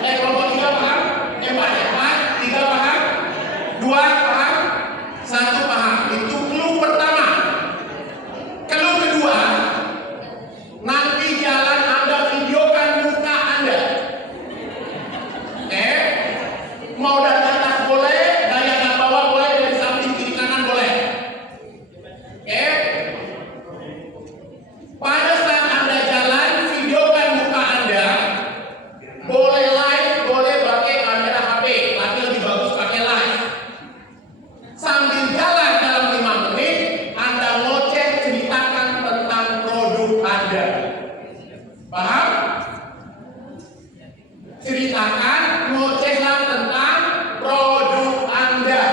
Kelompok 3 paham? 4 ya? 3 paham? 2 paham? 1 paham. Itu clue pertama. Clue kedua, nanti jalan Anda videokan muka Anda. Oke? Mau dari atas boleh, dari atas bawah boleh, dari samping kiri kanan boleh. Oke? Pada saat Anda jalan, videokan muka Anda. Boleh live, boleh pakai kamera HP, tapi lebih bagus pakai live. Sambil jalan dalam 5 menit, Anda ngoceh ceritakan tentang produk Anda. Paham? Ceritakan, ngocehlah tentang produk Anda.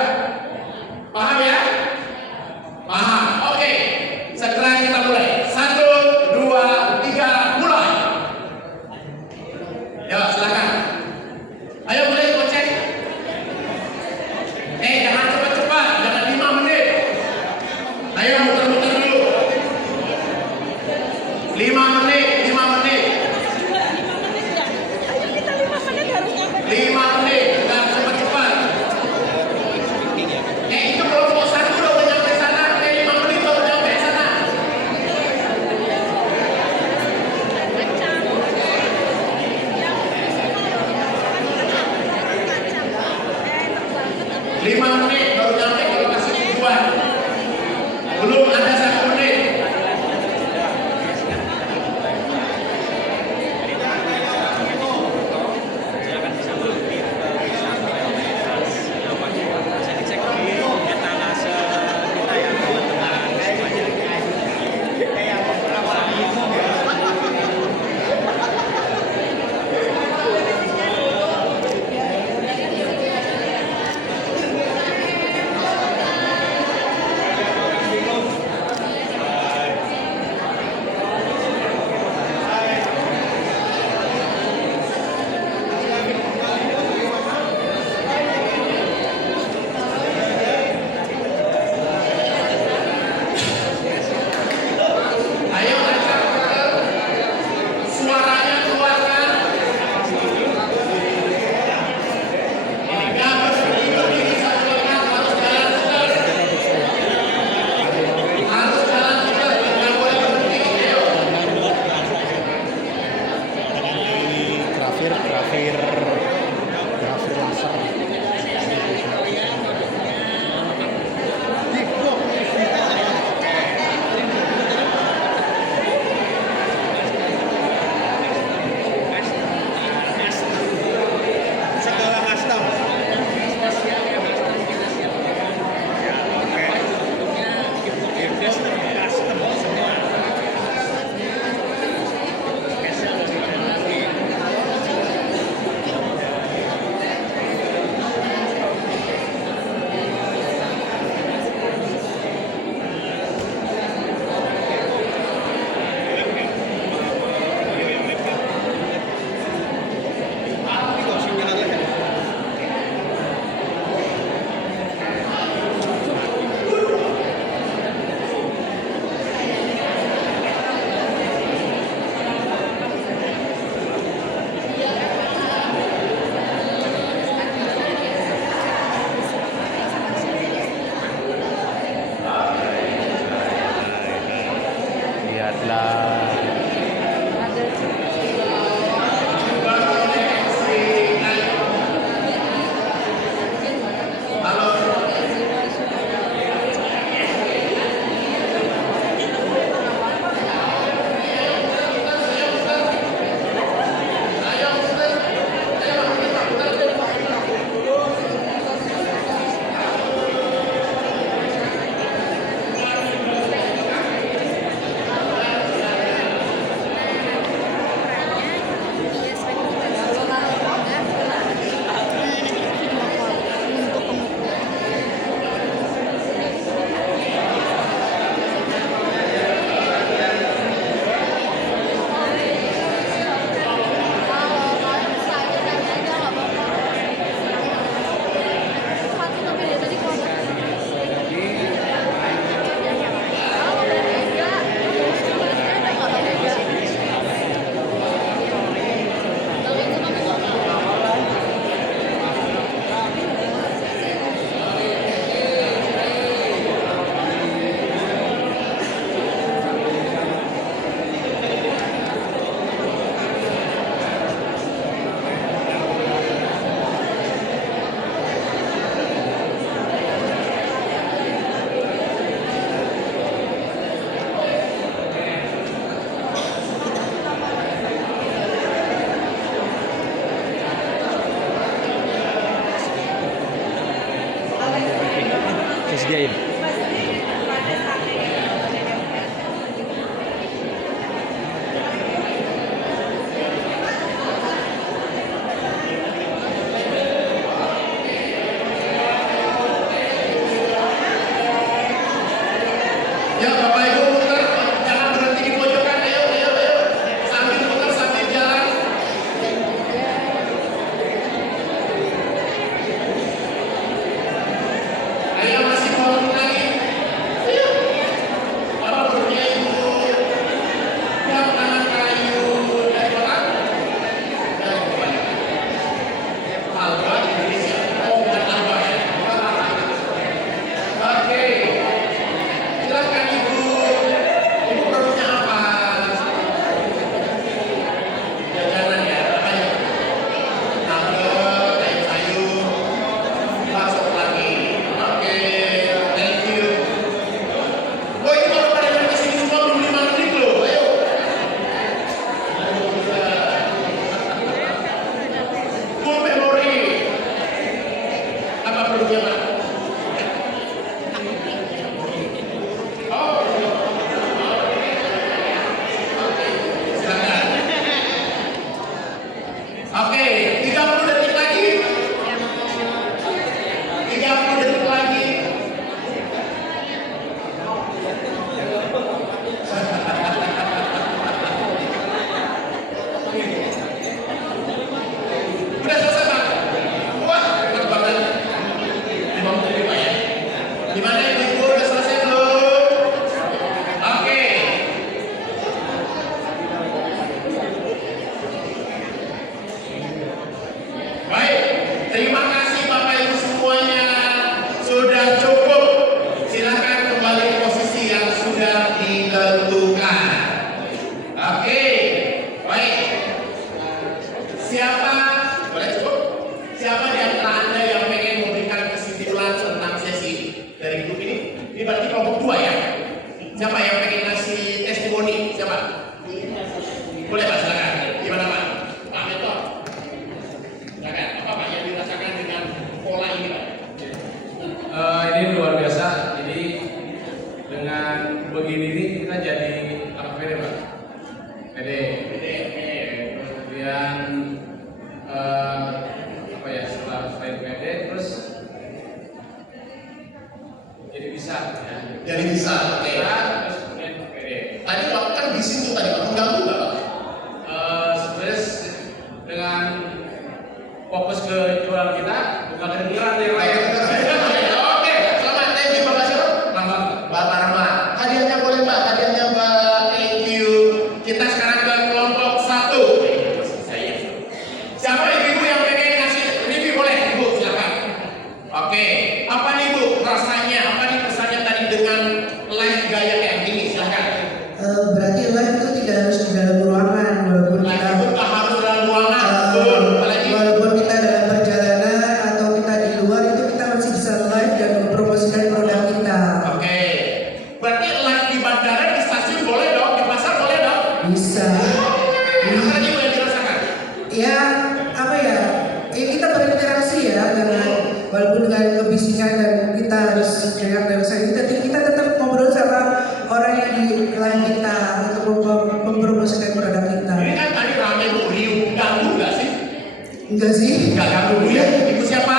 Paham ya? Paham. Oke. Setelah kita mulai. 1, 2, 3, mulai. Ya, silakan. Ayo mulai ngoceh. Jangan cepat-cepat, jangan 5 menit. Ayo muter-muter dulu. 5 menit, 5 menit. 5 menit, jangan cepat-cepat. Itu kelompok 1 udah nyampe sana. 5 menit baru nyampe sana. 5 menit baru nyampe ke lokasi tujuan. Belum ada 1 menit. lihatlah. Game. Ya Bapak Ibu putar, jangan berhenti di pojokan, ayo, ayo, ayo. Sambil putar, sambil jalan. Ayo masih mau lagi. Ayo. Bapak punya ibu yang tangan kayu dari orang. Dari kembali. Alba Indonesia. Oh bukan Alba ya. Bukan Alba. Oke. Silakan ibu. Ibu produknya apa? Jajanan ya, apa ya? Nugget, kayu sayur, masuk lagi. Oke, thank you. Oh ini kalau pada yang kesini semua belum 5 menit loh, ayo. Full memory. Apa produknya Pak? Oh, silakan. Oke, 30 detik lagi. 30 detik lagi. Udah selesai Pak? Wah, enak banget. 5 menit Pak ya. Gimana ibu udah selesai belum? Oke. Baik, terima kasih Bapak Ibu semuanya. Sudah cukup. Silakan kembali ke posisi yang sudah ditentukan. Oke, baik. Siapa? Boleh cukup? Siapa di antara Anda yang pengen memberikan kesimpulan tentang sesi dari grup ini? Ini berarti kelompok 2 ya? Siapa yang pengen ngasih testimoni? Siapa? Boleh Pak, silakan. Gimana Pak? Pak Mentor. Silakan. Apa Pak yang dirasakan dengan pola ini Pak? Ini luar biasa. Jadi dengan begini nih kita jadi apa pede Pak? Pede. Kemudian apa ya setelah selain pede terus jadi bisa ya. Jadi bisa. Oke. Terus kemudian pede. Tadi Pak kan bising tuh tadi Pak. Mengganggu nggak Pak? Sebenarnya dengan fokus ke jualan kita bukan kedengeran yang lain. Oke, selamat. Thank you Bapak siapa? Rahmat. Bapak Rahmat. Hadiahnya boleh Mbak, hadiahnya Mbak. Thank you. Kita sekarang ke kelompok 1. Siapa ibu yang pengen ngasih review boleh Ibu silakan. Oke, apa nih Bu rasanya? Apa nih kesannya tadi dengan live gaya kayak gini? Silakan. Berarti tidak harus di dalam ruangan, walaupun Live kita itu nggak harus dalam ruangan. Betul. Apalagi walaupun kita dalam perjalanan atau kita di luar itu kita masih bisa live dan mempromosikan produk kita. Oke. Berarti live di bandara, di stasiun boleh dong, di pasar boleh dong. Bisa. Apa tadi yang dirasakan? Ya apa ya? Kita berinteraksi ya dengan walaupun dengan kebisingan dan kita harus dengar dari saya kita tetap ngobrol sama orang yang di lain kita untuk mempromosikan produk kita. Ini kan tadi rame Bu Riu, ganggu nggak sih? Enggak sih? Nggak ganggu Bu ya? Ibu siapa?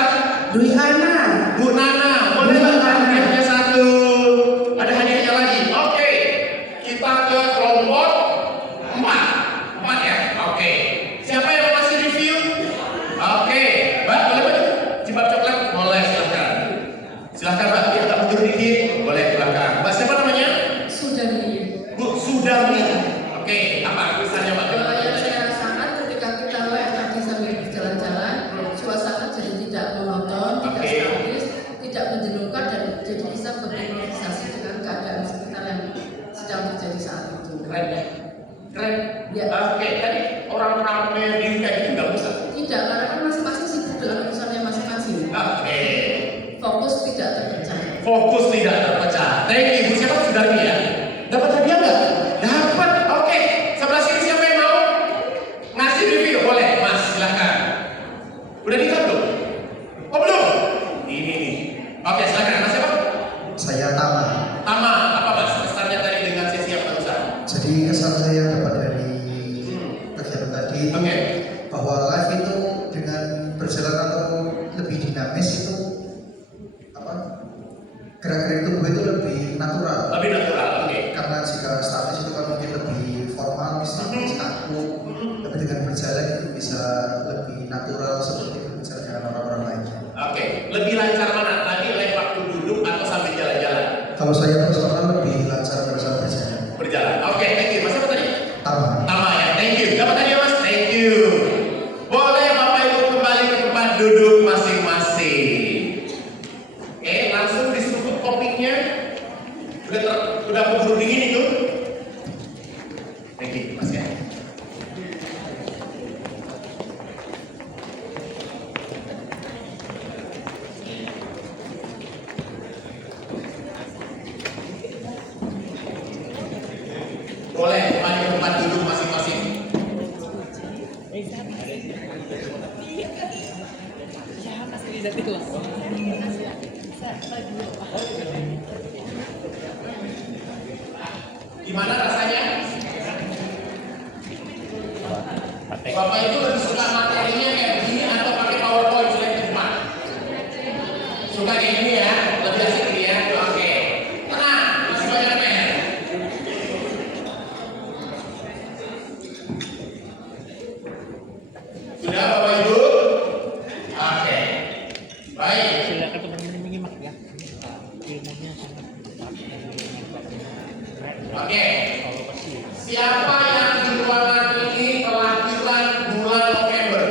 Dwi Hana. Bu Nana, boleh nggak hadiahnya satu? Ada hadiahnya lagi. Oke, kita ke kelompok 4 ya. Oke, siapa yang mau kasih review? Oke, Mbak boleh Mbak? Cibab coklat boleh, silakan. Silakan Mbak, dia tak mundur dikit, boleh silakan. Mbak siapa namanya? Sudarmi. Bu Sudarmi. Oke, apa tulisannya Mbak? Yang saya rasakan ketika kita live tadi sambil berjalan-jalan, suasana jadi tidak monoton, tidak Oke. statis, tidak menjenuhkan dan jadi bisa berimprovisasi dengan keadaan sekitar yang sedang terjadi saat itu. Keren ya? Keren. Ya. Oke, tadi orang rame di kayak gitu nggak bisa. Tidak, karena kan masing-masing sibuk dengan urusannya masing-masing. Oke. Fokus tidak terpecah. Fokus tidak terpecah. Thank you, Ibu siapa Sudarmi ya? Dapat hadiah nggak? Dapat. Oke. Sebelah sini siapa yang mau ngasih review? Boleh, Mas. Silakan. Udah nikah belum? Oh belum. Ini nih. Oke, silakan. Mas siapa? Saya Tama. Tama. Apa Mas? Kesannya tadi dengan sesi yang barusan. Jadi kesan saya dapat dari kegiatan tadi itu Oke. bahwa live itu dengan berjalan atau lebih dinamis itu apa gerak-gerik tubuh itu lebih natural. Lebih natural. Oke. Karena jika statis itu kan mungkin lebih formal, statis kaku, tapi dengan berjalan itu bisa lebih natural seperti berbicara dengan orang-orang lainnya. Oke. Lebih lancar mana? Tadi live waktu duduk atau sambil jalan-jalan? Kalau saya personal lebih lancar pada saat berjalan. Berjalan. Oke, thank you. Mas apa tadi? Tama. Tama ya, thank you. Dapat hadiah Mas? Thank you. Boleh Bapak Ibu kembali ke tempat duduk masing-masing. Oke, langsung diseruput kopinya. Udah keburu dingin itu. Thank you, Mas ya. Boleh kembali ke tempat duduk masing-masing. Gimana rasanya? Bapak Ibu lebih suka materinya kayak begini atau pakai PowerPoint slide di depan? Suka kayak gini ya? Lebih asik gini ya? Oke. Tenang, masih banyak PR. Sudah Bapak Ibu? Oke. Baik. Silakan teman-teman menyimak ya. Ilmunya sangat Oke. Siapa yang di ruangan ini kelahiran bulan November?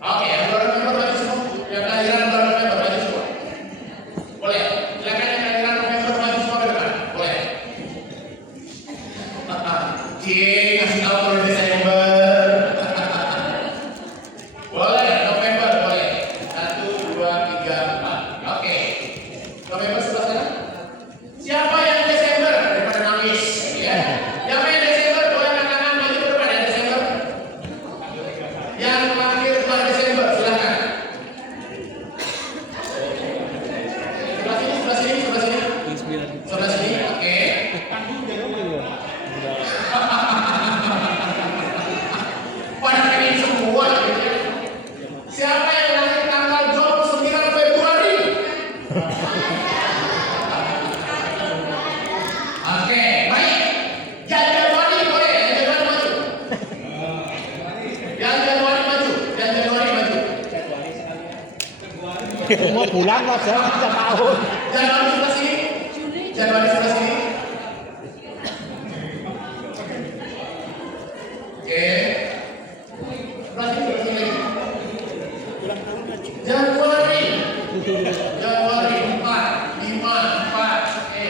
Oke, yang bulan November maju semua. Yang kelahiran bulan November maju semua. Boleh. Silakan yang kelahiran November maju semua ke depan. Boleh. Cie, kasih tahu kalau Desember. Boleh, November boleh. 1, 2, 3, 4. Oke. November sebelah sana. Siapa yang Desember? Daripada nangis, ya. Siapa yang Desember? Boleh angkat tangan maju ke depan ya Desember. Yang lahir bulan Desember, silakan. Sebelah sini, sebelah sini, sebelah sini. Sebelah sini, oke. Pada pengen semua gitu ya. Siapa yang lahir tanggal 29 Februari? Oke, baik. Yang Januari boleh, yang Januari maju. Yang Januari maju, yang Januari maju. Semua bulan lah, jangan bisa tahun. Januari sebelah sini. Januari sebelah sini. Oke. Sebelah sini lagi. Januari. Januari 4, 5, 4. Oke.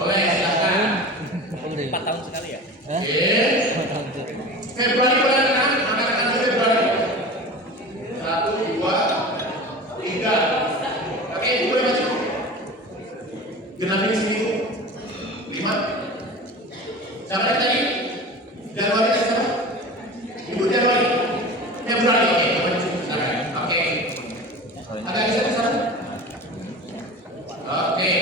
Boleh silakan. 4 tahun sekali ya? Oke. Februari bulan 6, angkat tangan Februari. 1, 2, 3. Oke, boleh maju. Genapin seminggu. 5. Siapa yang tadi? Januari dan siapa? Ibu Januari. Februari. Oke, maju. Silakan. Oke. Agak bisa di sana. Oke.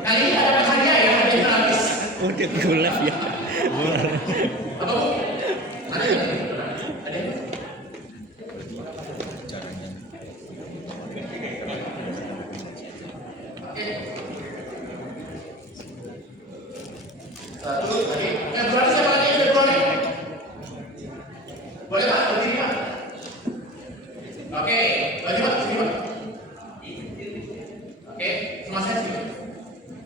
Kali ini ada hadiah ya, hadiah gratis. Udah gulap ya. Apa bu? Ada ya? Ada. Oke. Satu lagi. Februari siapa lagi? Februari. Boleh pak? Berdiri pak. Oke. Bagi pak. Sini pak. Oke. Semua saya sini.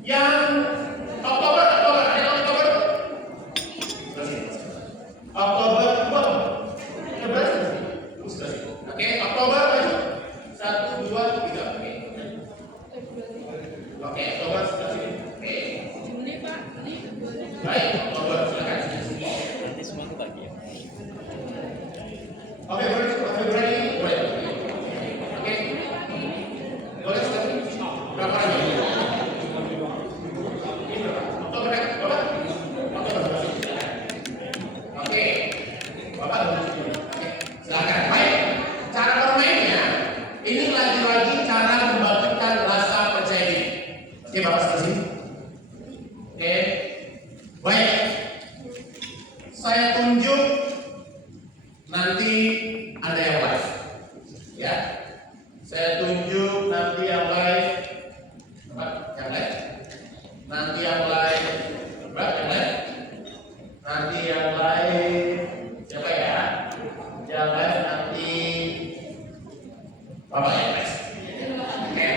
Yang Oktober, ada yang Oktober? Oktober, ya berarti. Oke, Oktober maju. 1, 2, 3. Oke. Oke, Oktober sebelah sini. Oke. Baik, Oktober silakan. Nanti semua aku bagi ya. Oke, boleh Februari, boleh. Oke. Boleh sekali. Berapa lagi? Oktober, Bapak? Oktober. Oke. Bapak. Oke. Silakan. Baik. Cara bermainnya ini lagi-lagi cara membangkitkan rasa percaya diri. Oke, Bapak sebelah sini. Oke. Baik. Saya tunjuk nanti ada yang live. Ya. Saya tunjuk nanti yang live. Bapak, yang live. Nanti yang live. Bapak, yang live. Nanti yang live. Siapa ya? Yang live nanti Bapak yang live. Oke.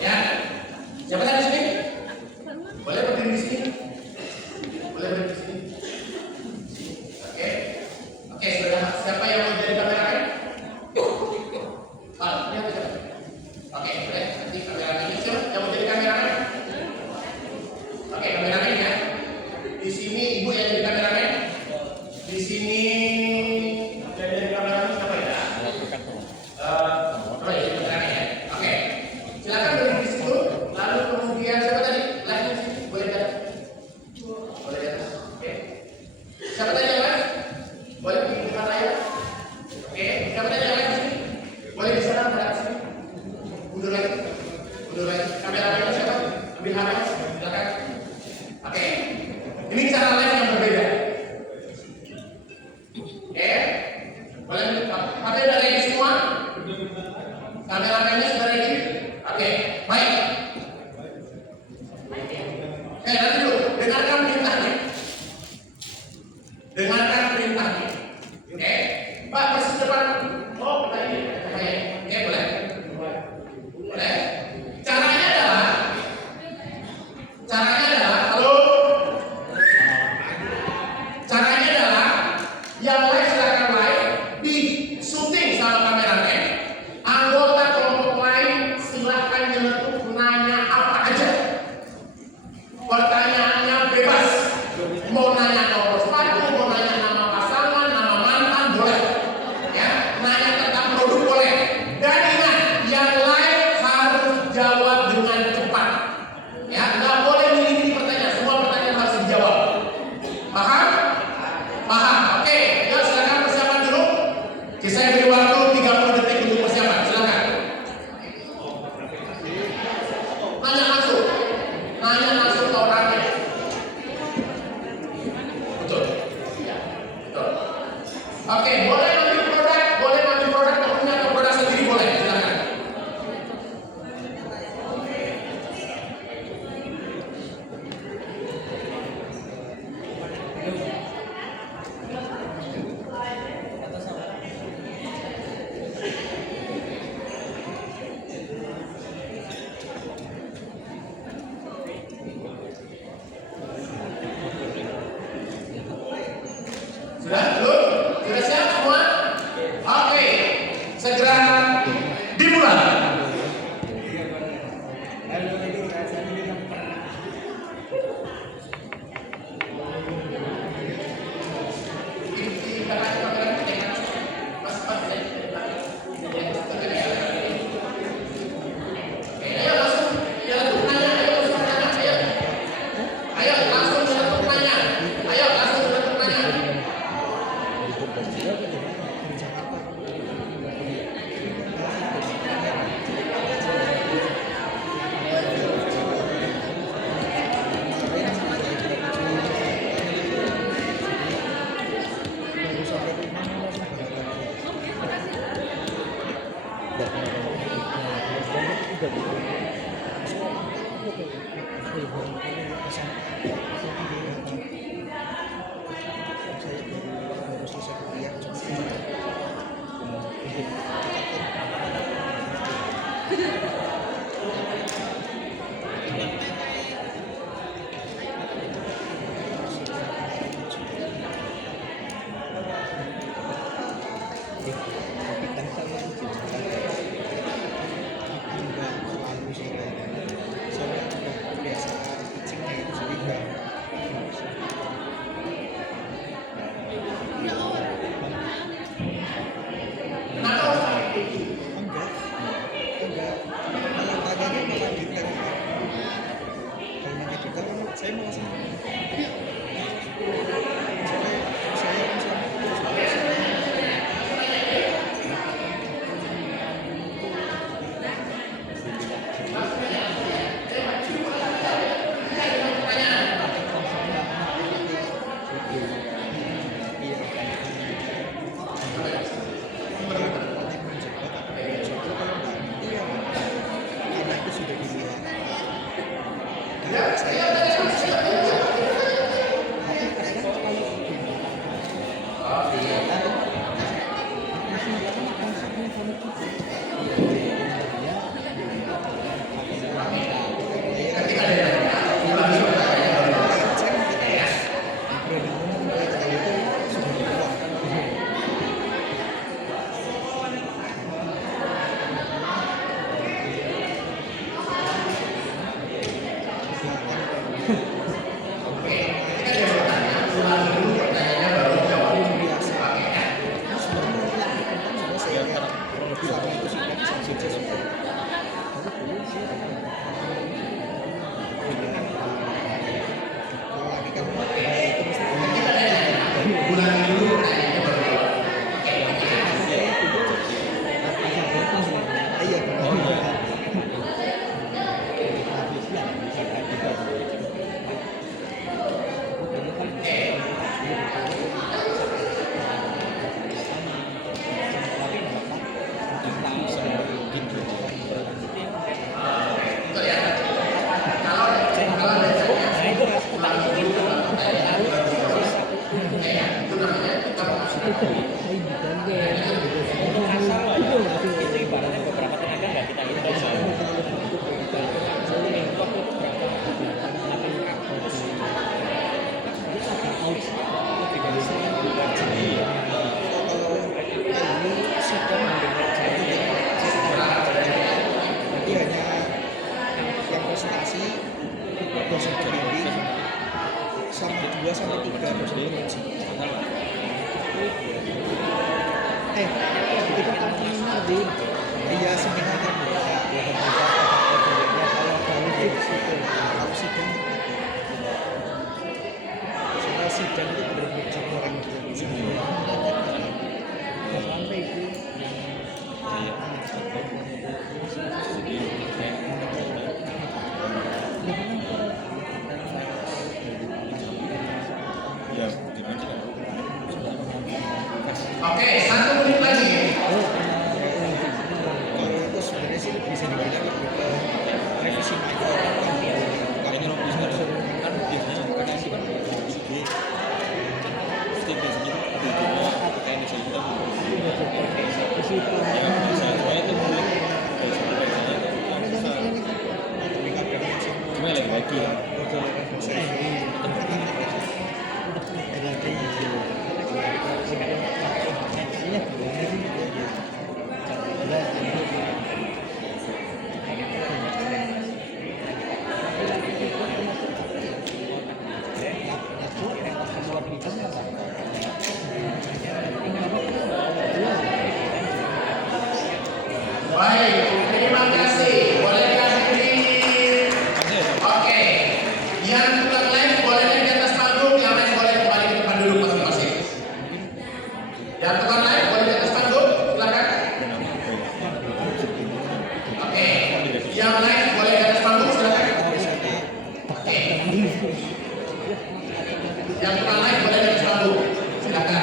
Ya. Siapa yang di sini? Boleh berdiri di sini? Boleh berdiri di sini? Oke. Oke, sudah. Siapa yang mau jadi kameramen? Ah, ini apa siapa? Oke, boleh. Nanti kameramen siapa yang mau jadi kameramen? Oke, kameramen ya. Di sini ibu yang jadi kameramen. Di sini yang jadi kameramen siapa ya? Oh ya, kameramen ya. Oke. Silakan berdiri di situ. Lalu kemudian siapa tadi? Live di sini. Boleh di atas. Boleh di atas. Oke. Siapa tadi yang live? Boleh di depan layar. Oke. Siapa tadi yang live di sini? Boleh di sana, ada di sini. Mundur lagi. Mundur lagi. Kameramennya siapa? Ambil kamera. Silakan. Oke. Ini cara live yang berbeda. Oke. Boleh. Tapi udah ready semua? Kameramennya sudah ready? Oke. Baik. Oke, nanti dulu. Dengarkan perintahnya. Dengarkan perintahnya. Oke. Pak, persis depan. Oh, pertanyaan. Oke, boleh. Boleh. Caranya adalah halo. Caranya adalah yang live silakan live di syuting sama kameramen. Anggota kelompok lain silakan nyelentuk nanya apa aja. Pertanyaan Oke, 1 menit lagi. Baik, terima kasih. Boleh dihadiri. Oke, yang bukan live boleh naik di atas panggung, yang lain boleh kembali ke depan dulu masing-masing. Yang bukan live boleh di atas panggung, silakan. Oke, yang lain boleh di atas panggung, silakan. Oke, yang bukan live boleh di atas panggung, silakan.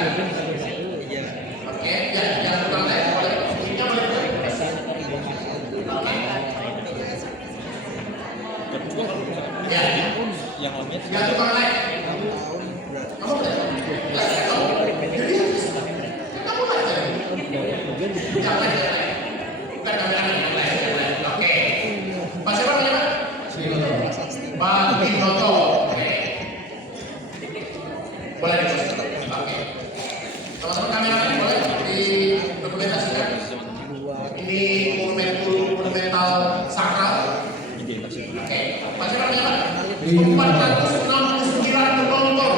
Oke, yang bukan live boleh. Yang boleh. Oke. Ya. yang lamanya Nggak tukang naik. Kamu udah? Kamu? Jadi, kamu aja. Jangan naik. Bukan kami anak yang lain. Oke. Pak siapa namanya Pak? Pak Binoto. Oke. Boleh ditulis. Oke. Teman-teman kameramen boleh didokumentasikan. Ini monumental sakral. Oke. Pak siapa namanya Pak? 469 penonton.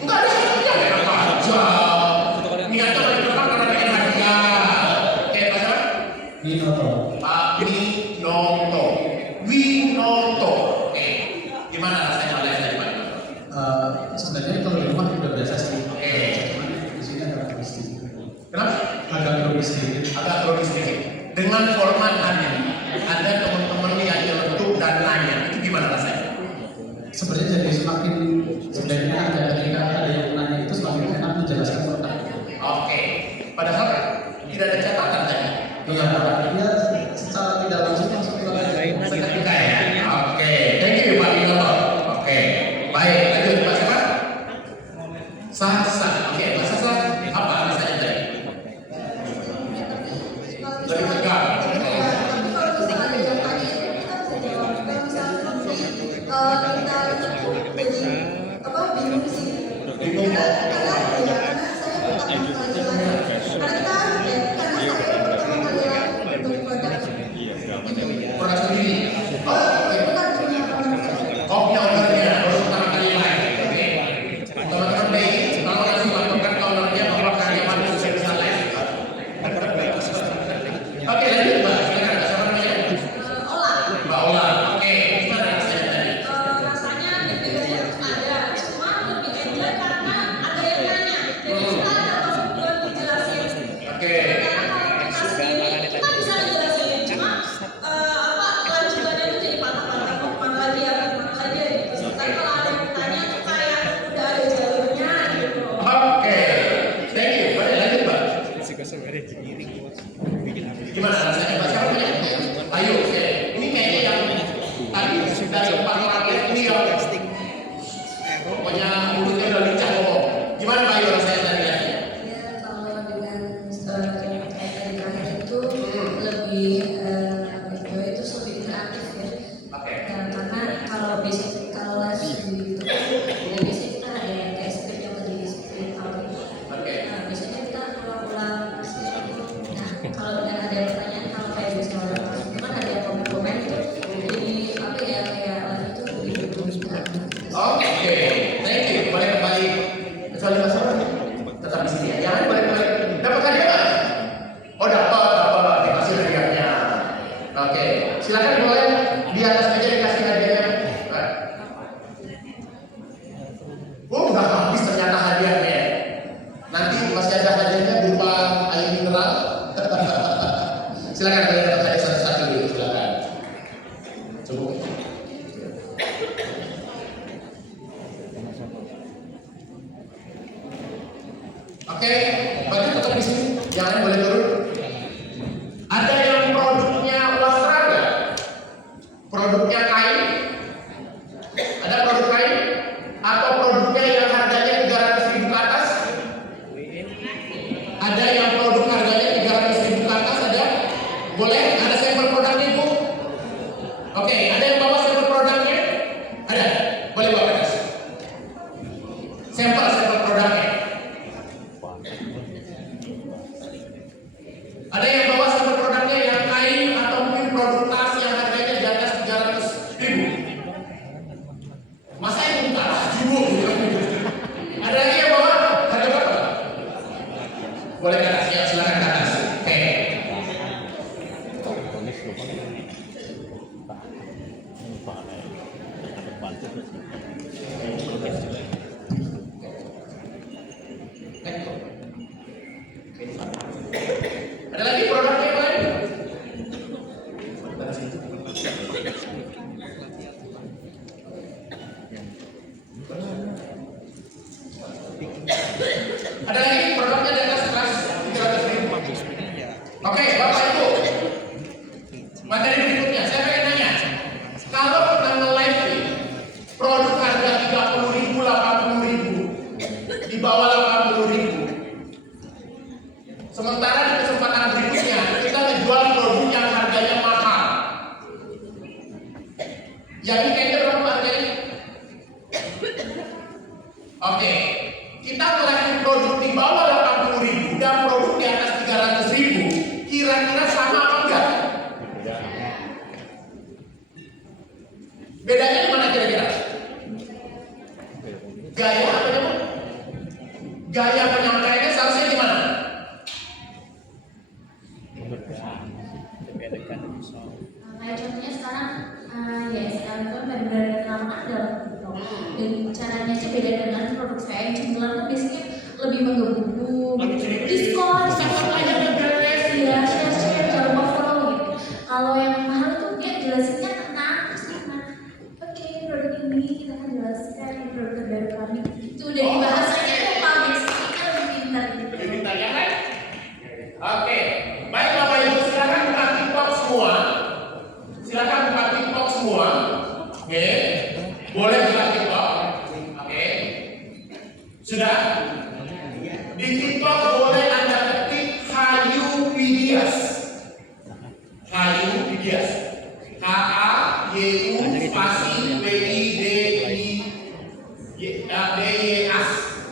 Enggak ada hadiah ya aja. Niatnya paling depan karena pengen hadiah. Oke, Pak siapa? Pak Winoto. Oke. Gimana rasanya live tadi Pak? Sebenarnya kalau di rumah udah biasa sih. Oke. Di sini agak grogi sedikit. Kenapa? Agak grogi sedikit. Agak grogi sedikit. Dengan format tadi, ada teman-teman yang nyeletuk dan nanya. Itu gimana rasanya? Sebenarnya jadi semakin sebenarnya ada ketika ada yang nanya itu semakin enak menjelaskan produk. Oke. Padahal tidak ada catatan tadi. Iya, dia secara tidak langsung Lain lagi. Seketika ya. Oke. Thank you Pak Winoto. Oke. Baik. Lanjut Pak siapa? Sasa. Oke. Pak Sasa. Apa rasanya tadi? Lebih tegang. Tapi kalau misalnya ada yang tanya itu kita bisa jawab. Kalau misalnya kita jadi bingung sih. Bingung. Karena saya pertama kali lagi. Karena saya pertama kali lagi untuk produk. Produk sendiri. Oh, oke. Bukan punya orang. Oh, punya ownernya. Baru pertama kali live. Oke. Teman-teman BI, kalau kasih masukan ke ownernya bahwa karyawan bisa live. Oke, lanjut Mbak. Silakan. Siapa namanya? Olah. Mbak Ola. Oke. Gimana rasanya tadi? Rasanya deg-degannya ada, cuma lebih enjoy karena ada yang nanya. Jadi kita ada waktu buat dijelasin. Oke. Karena kalau kita sendiri kita bisa ngejelasin, cuma kelanjutannya itu jadi patah-patah kemana lagi gitu. Tapi kalau ada yang tanya tuh kayak udah ada jalurnya gitu. Oke. Thank you. Boleh lanjut Mbak. Gimana rasanya Mbak? Siapa namanya? Ayo. Oke. Ini kayaknya yang tadi dari 4 orang ini yang pokoknya mulutnya udah lincah ngomong. Gimana Mbak Ayu rasanya tadi ya? Ya kalau dengan terakhir itu lebih enjoy itu lebih interaktif ya. Oke. Karena kalau live di YouTube ya biasanya kita ada kayak script yang tadi di script apa gitu. Oke. Nah biasanya kita ulang-ulang script itu. Nah kalau dengan ada pertanyaan kalau kayak misalnya cuman ada yang komen itu jadi apa ya kayak live itu lebih interaktif. Oke. Thank you. Boleh kembali kecuali Mas Orang. Tetap di sini ya. Jangan balik-balik. Dapat hadiah Mas? Oh dapat. Dikasih hadiahnya. Oke. Silakan boleh di atas meja dikasih hadiahnya. Udah habis ternyata hadiahnya. Nanti masih ada hadiahnya berupa air mineral. Silakan kalian dapat hadiah satu-satu dulu. Silakan. Coba. Oke, banyak tetap di sini. Jangan boleh turun. Ada yang produknya wasra nggak? Produknya kain? Ada produk kain? Atau produknya yang harganya 300.000 ke atas? Ada yang produk harganya 300.000 ke atas? Ada? Boleh? Ada sampel produknya Bu? Oke, ada yang bawa sampel produknya? Ada? Boleh bawa ke atas? Sampel produknya. Ada yang bawa sampel produknya yang kain atau mungkin produk tas yang harganya di atas 300.000. Masa yang buka lagi Bu? Ada lagi yang bawa harga berapa? Boleh ke atas ya, silakan ke atas. Oke. Ada lagi produknya yang lain? Ada lagi produknya di atas 300.000. Oke, Bapak Ibu. Jadi kayaknya berapa harganya? Oke, kita ngeluarin produk di bawah 80.000 dan produk di atas 300.000, kira-kira sama apa enggak? Bedanya di mana kira-kira? Gaya apa ya? Gaya penyampaiannya seharusnya di mana? Kayak contohnya sekarang ya sekarang kan benar-benar kenapa dalam gitu. Dan caranya aja beda dengan produk saya yang cemilan kan biasanya lebih menggebu-gebu, diskon, ya share jangan lupa follow gitu. Kalau yang mahal tuh dia jelasinnya tenang, terus tenang. Oke, produk ini kita akan jelaskan ini produk terbaru kami. Itu dari bahasanya tuh public speaking lebih pintar gitu. Lebih pintar ya kan? Oke, baik Bapak Ibu silakan buka TikTok semua. Silakan buka TikTok semua. Oke, boleh buka TikTok. Oke, sudah. Di TikTok boleh Anda ketik Hayu Widias. Hayu Widias. HAYU spasi WIDIAS.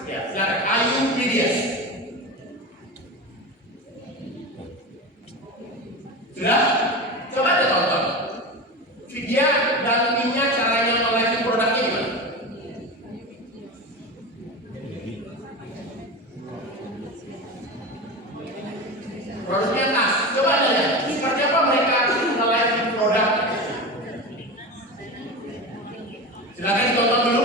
Ya, silakan Hayu Widias. Sudah? Coba deh tonton. Video dan timnya caranya nge-live produknya gimana? Produknya tas. Coba aja lihat. Seperti apa mereka nge-live produk. Silakan ditonton dulu.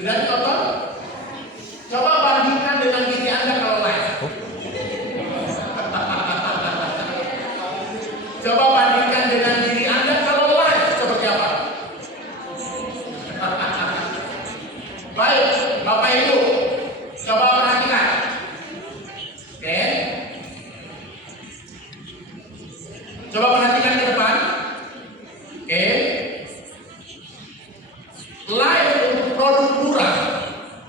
Sudah ditonton? Coba bandingkan dengan diri Anda kalau live. Coba bandingkan dengan diri Anda kalau live seperti apa? Baik, Bapak Ibu, coba perhatikan. Oke. Coba perhatikan ke depan. Oke. Live untuk produk murah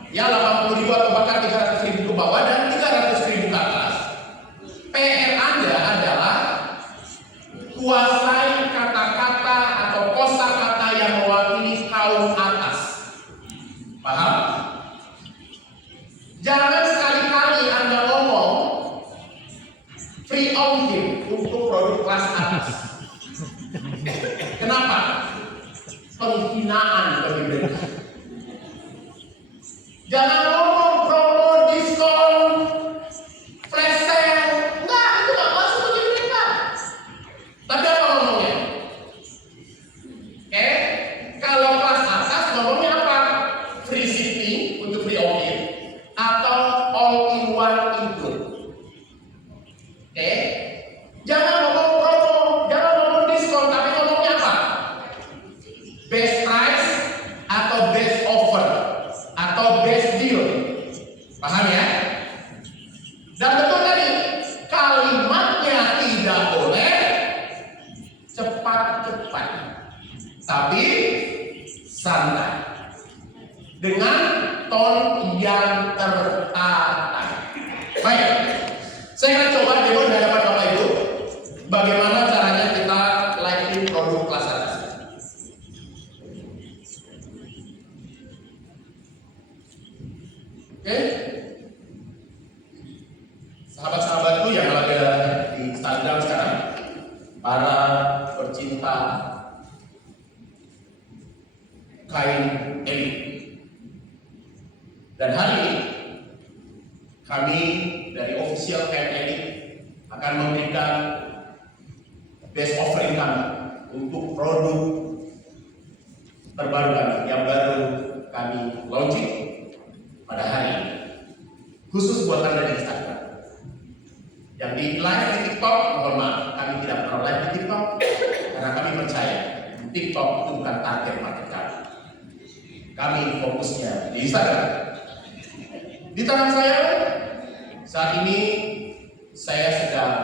ya 80.000 atau bahkan 300.000 ke bawah dan 300.000 ke atas. PR Anda adalah kuasai kata-kata atau kosakata yang mewakili kaum atas. Paham? Jangan sekali-kali Anda ngomong free ongkir untuk produk kelas atas. Kenapa? Penghinaan bagi mereka. Jangan ngomong promo, diskon, flash sale. Enggak, itu nggak masuk bagi mereka. Tapi apa ngomongnya? Oke, kalau kelas atas ngomongnya apa? Free shipping untuk free ongkir atau all in one include. Oke, jangan ngomong promo, jangan ngomong diskon, tapi ngomongnya apa? Best price atau best offer atau best deal. Paham ya? Dan betul tadi kalimatnya tidak boleh cepat-cepat, tapi santai dengan ton yang tertata. Baik, saya akan coba demo di hadapan Bapak Ibu bagaimana caranya kita live produk kelas atas. Oke, sahabat-sahabatku yang ada di Instagram sekarang, para pecinta kain elit. Dan hari ini kami dari official kain elit akan memberikan best offering kami untuk produk terbaru kami yang baru kami launching pada hari ini, khusus buat Anda di Instagram. Yang di live di TikTok, mohon maaf, kami tidak pernah live di TikTok karena kami percaya TikTok itu bukan target market kami. Kami fokusnya di Instagram. Di tangan saya Saat ini saya sedang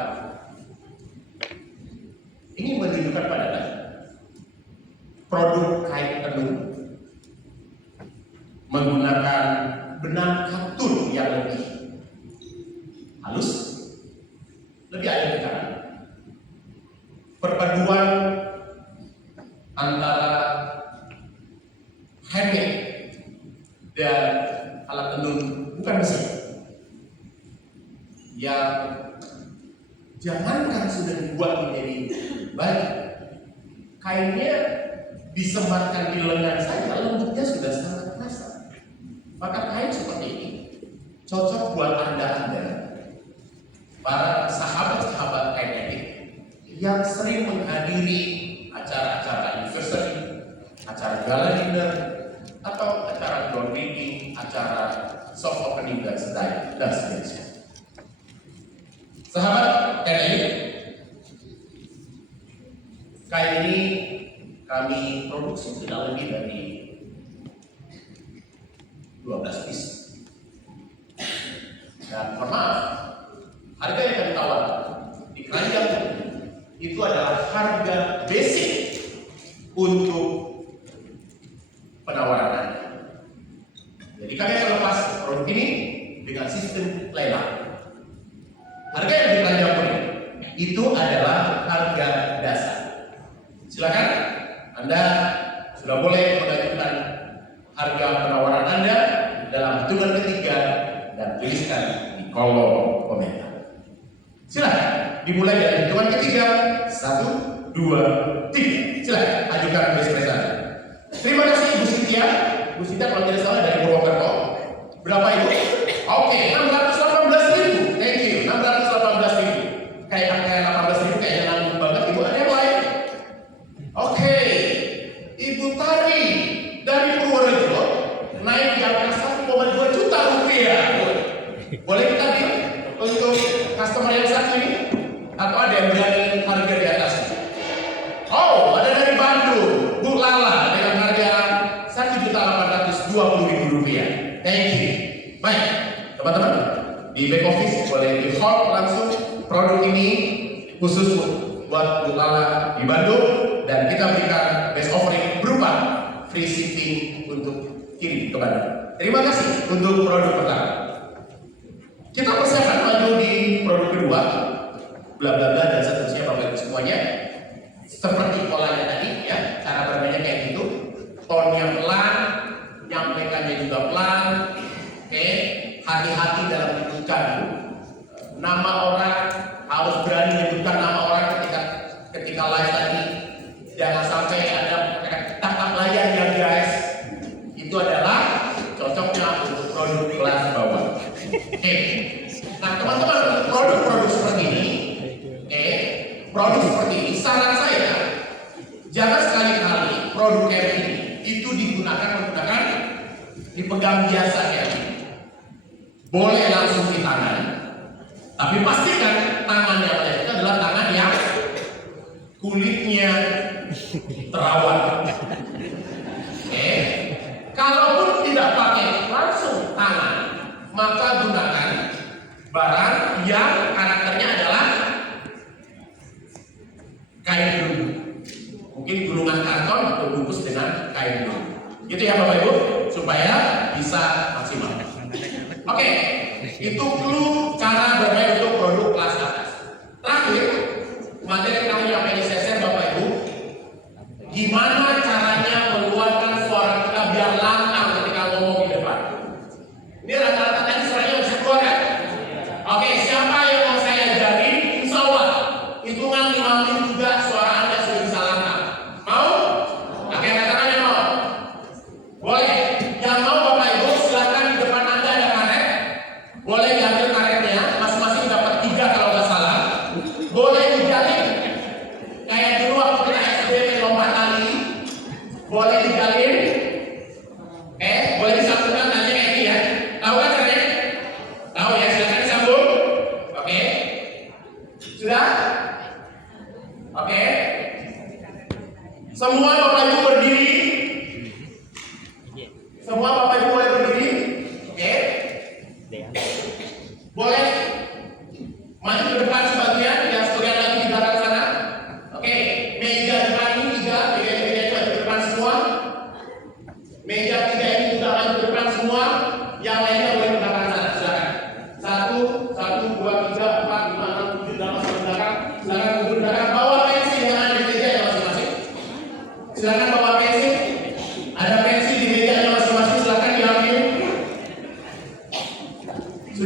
ingin menunjukkan pada Anda produk kain tenun menggunakan benang katun yang lebih halus, lebih elegan. Perpaduan antara handmade dan alat tenun bukan mesin yang jangankan sudah dibuat menjadi baik, kainnya disematkan di lengan saja lembutnya sudah sangat terasa. Maka kain seperti ini cocok buat anda para sahabat-sahabat kain etik yang sering menghadiri acara-acara anniversary, acara gala dinner, atau acara groundbreaking, acara soft opening dan seterusnya. Sahabat kain etik, kain ini kami produksi tidak lebih dari 12 piece. Dan mohon maaf, harga yang kami tawarkan di keranjang itu adalah harga basic untuk penawaran Anda. Jadi kami akan lepas produk ini dengan sistem lelang. Harga yang di keranjang itu adalah harga dasar. Silakan Anda sudah boleh mengajukan harga penawaran Anda dalam hitungan ketiga dan tuliskan di kolom komentar. Silakan dimulai dari hitungan ketiga. 1, 2, 3. Silakan ajukan ekspresi Anda. Terima kasih Bu Sintia. Bu Sintia kalau tidak salah dari Purwokerto. Berapa Ibu? Oke, 618.000. Thank you. 618.000. Kayak angka 18.000 kayaknya nanggung banget. Ibu ada yang lain? Oke, Ibu Tari dari Purworejo naik di angka 1,2 juta rupiah. Boleh kita deal untuk customer yang satu ini? Atau ada yang berani harga di atas? Oh, ada dari Bandung, Bu Lala dengan harga 1.820.000 rupiah. Thank you. Baik, teman-teman di back office boleh di hold langsung produk ini khusus buat Bu Lala di Bandung, dan kita berikan best offering berupa free shipping untuk kirim ke Bandung. Terima kasih untuk produk pertama. Kita persiapkan maju di produk kedua, bla bla bla dan seterusnya Bapak Ibu semuanya. Seperti polanya tadi ya, cara bermainnya kayak gitu. Tonnya pelan, nyampaikannya juga pelan. Oke, hati-hati dalam menyebutkan nama orang, harus berani menyebutkan nama orang ketika live tadi. Jangan sampai ada tangkap layar ya guys. Itu adalah cocoknya untuk produk kelas bawah. Oke. Nah teman-teman, produk-produk seperti ini, produk seperti ini, saran saya jangan sekali-kali produk kayak ini itu menggunakan dipegang biasa kayak ini. Boleh langsung di tangan, tapi pastikan tangannya itu adalah tangan yang kulitnya terawat. Kalaupun tidak pakai langsung tangan, maka gunakan barang yang karakternya adalah kain dulu. Mungkin gulungan karton atau bungkus dengan kain dulu. Gitu ya Bapak Ibu, supaya bisa maksimal. Oke, itu clue cara bermain untuk produk kelas atas. Terakhir, materi terakhir yang ingin saya share Bapak Ibu, gimana caranya mengeluarkan suara kita biar lantang ketika ngomong di depan. Ini rata-rata tadi suaranya bisa keluar kan? Oke, siapa yang mau saya ajarin? Insya Allah hitungan 5 menit juga suara Anda sudah bisa lantang. Mau? Oke, katakannya mau. Boleh. Yang mau Bapak Ibu silakan, di depan Anda ada karet. Boleh diambil karetnya, masing-masing dapat 3 kalau nggak salah. Boleh dijalin kayak dulu waktu kita SD lompat tali. Boleh dijalin. Boleh disambungkan talinya kayak ini ya. Tahu kan caranya? Tahu ya, silakan disambung. Oke. Sudah? Oke. Semua Bapak Ibu berdiri. Semua Bapak Ibu boleh berdiri. Oke. Boleh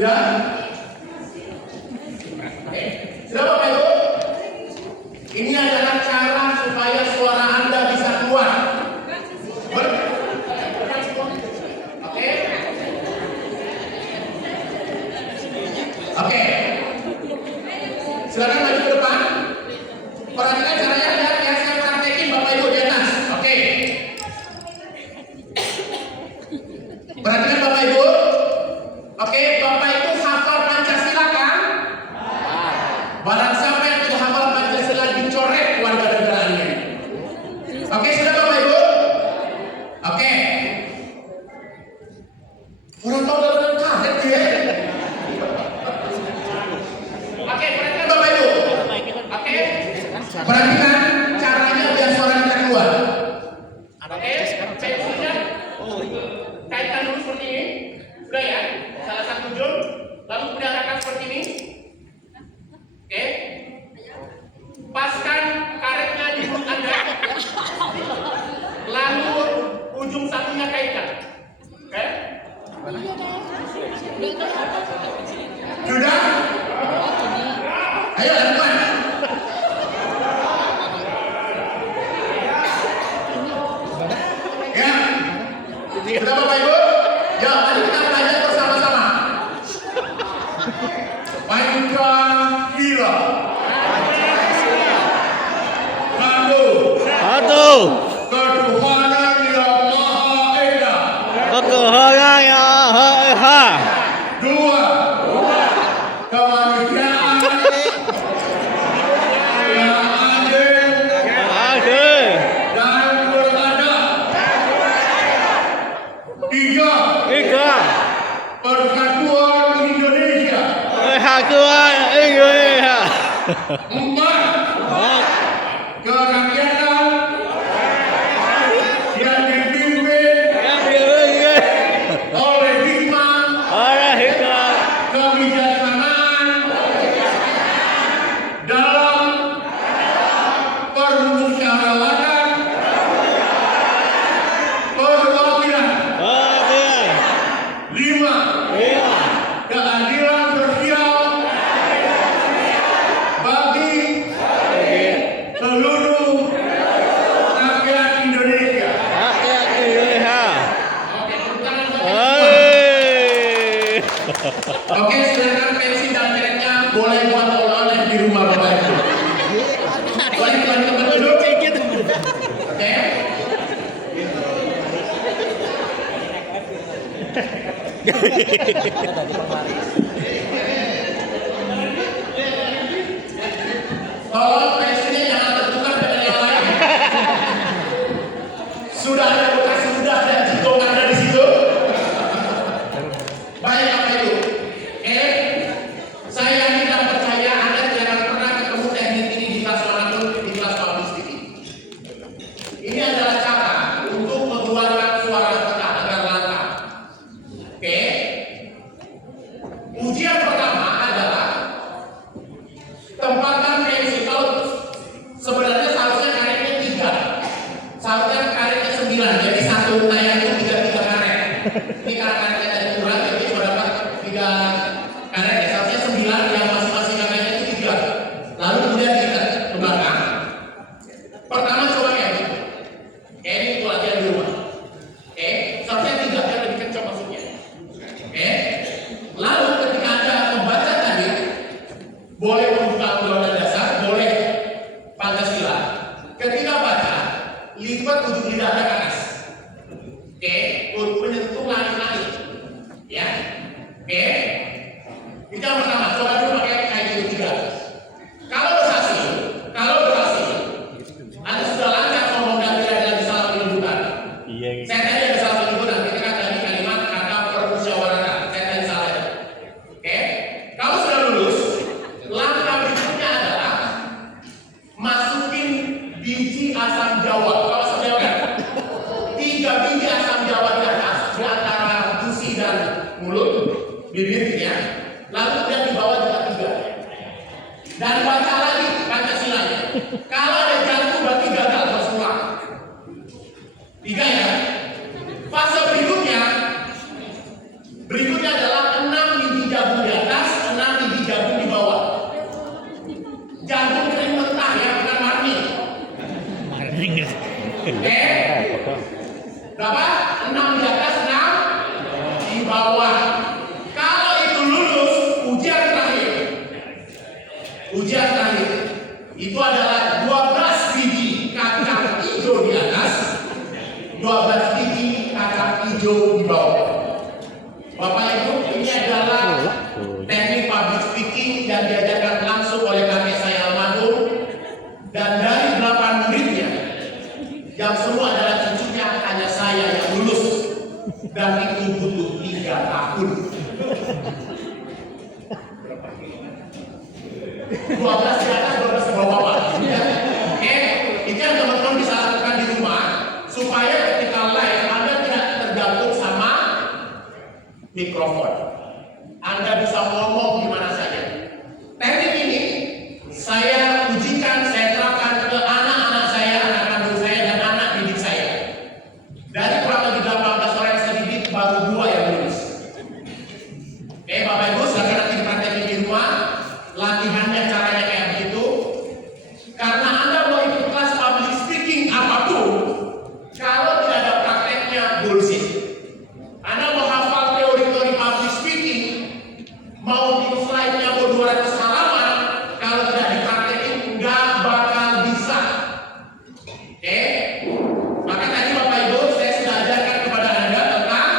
Sudah? Oke. Sudah Bapak Ibu? Ini adalah cara supaya suara Anda bisa keluar. Oke? Oke. Silakan maju ke depan. Perhatikan caranya ya, saya praktekin Bapak Ibu di atas. Oke. Perhatikan Bapak Ibu. Oke, Bapak Ibu hafal Pancasila kan? Barang siapa yang tidak hafal Pancasila dicoret warga negaraannya. Oke, sudah Bapak Ibu? Oke. Orang tahu dalam karet ya. Oke, perhatikan Bapak Ibu. Oke. Perhatikan caranya biar suara kita keluar. Oke, pensilnya kaitkan dulu seperti ini. Sudah ya? Salah satu ujung, lalu kemudian arahkan seperti ini. Oke. Paskan karetnya di mulut Anda. Lalu ujung satunya kaitkan. Oke? Sudah? Ayo lakukan. Ya. Sudah Bapak Ibu? Ya, mari kita belajar bersama-sama. Pancasila. Satu. Ketuhanan yang Maha Esa. Ketuhanan yang Maha Esa. Dua. Kemanusiaan yang adil dan beradab. Tiga. Persatuan Indonesia. Persatuan Indonesia. Empat. Kerakyatan yang dipimpin oleh hikmah, kebijaksanaan dalam permusyawaratan perwakilan. Lima. Keadilan sosial bagi seluruh rakyat Indonesia. Rakyat Indonesia. Oke, tepuk tangan buat yang Hei. kedua. Oke, silakan pensi dan keretnya boleh buat oleh-oleh di rumah Bapak Ibu. Boleh teman-teman duduk. Oke. Tolong pensinya jangan tertukar dengan yang lain. Sudah ada bekas ludah dan jigong Anda di situ. Baik Bapak Ibu. Saya tidak percaya Anda jangan pernah ketemu teknik ini di kelas manapun di kelas public speaking. Ini adalah cara untuk mengeluarkan suara kita agar lantang. Oke. Ujian pertama adalah tempatkan pensil. Kalau sebenarnya seharusnya karetnya 3, seharusnya karetnya 9. Jadi satu layar itu 3 karet. Ini karena karetnya tadi kurang, jadi cuma dapat 3 karet. Ya, seharusnya 9 yang masing-masing karetnya itu 3. Lalu kemudian kita ke belakang. Pertama coba kayak gitu. Oke, ini untuk latihan di rumah. Oke, seharusnya 3 biar lebih kencang masuknya. Oke. Lalu ketika Anda membaca tadi, boleh membuka undang-undang dasar, boleh Pancasila. Ketika baca, lipat ujung lidah Anda ke atas. Oke, untuk menyentuh langit-langit. Ya. Oke. Itu yang pertama, coba dulu pakai kayak gitu 3. Kalau berhasil, Anda sudah lancar ngomong dan tidak ada lagi salah penunjukan. Saya tadi ada salah penunjukan ketika tadi kalimat kata permusyawaratan. Saya tadi salah ya. Oke. Kalau sudah lulus, langkah berikutnya adalah masukin biji asam jawa. Kalau asam jawa kan 3 biji asam jawa di atas di antara gusi dan mulut, bibir gitu ya. Lalu kemudian di bawah juga 3. Dan baca lagi Pancasilanya. Kalau ada jantung berarti gagal harus ulang. 3 ya. Fase berikutnya adalah 6 biji jagung Bapak Ibu, ini adalah teknik public speaking yang diajarkan langsung oleh kakek saya almarhum dan dari 8 muridnya yang semua adalah cucunya, hanya saya yang lulus dan itu butuh 3 tahun. 12 di atas, 12 di bawah Pak. Ya. Oke, itu yang teman-teman bisa lakukan di rumah supaya ketika live Anda tidak tergantung sama mikrofon. Anda bisa ngomong di mana saja. Teknik ini saya ujikan, saya terapkan ke anak-anak saya, anak kandung saya, dan anak didik saya. Dari kurang lebih 18 orang yang saya didik, baru 2 yang lulus. Oke, Bapak Ibu, silakan nanti dipraktekin di rumah. Latihannya caranya kayak begitu. Karena Anda mau ikut kelas public speaking apapun, kalau tidak ada prakteknya, bullshit. Anda mau hafal teori-teori public speaking, mau bikin slide-nya mau 200 halaman, kalau tidak dipraktekin nggak bakal bisa. Oke? Maka tadi Bapak Ibu saya sudah ajarkan kepada Anda tentang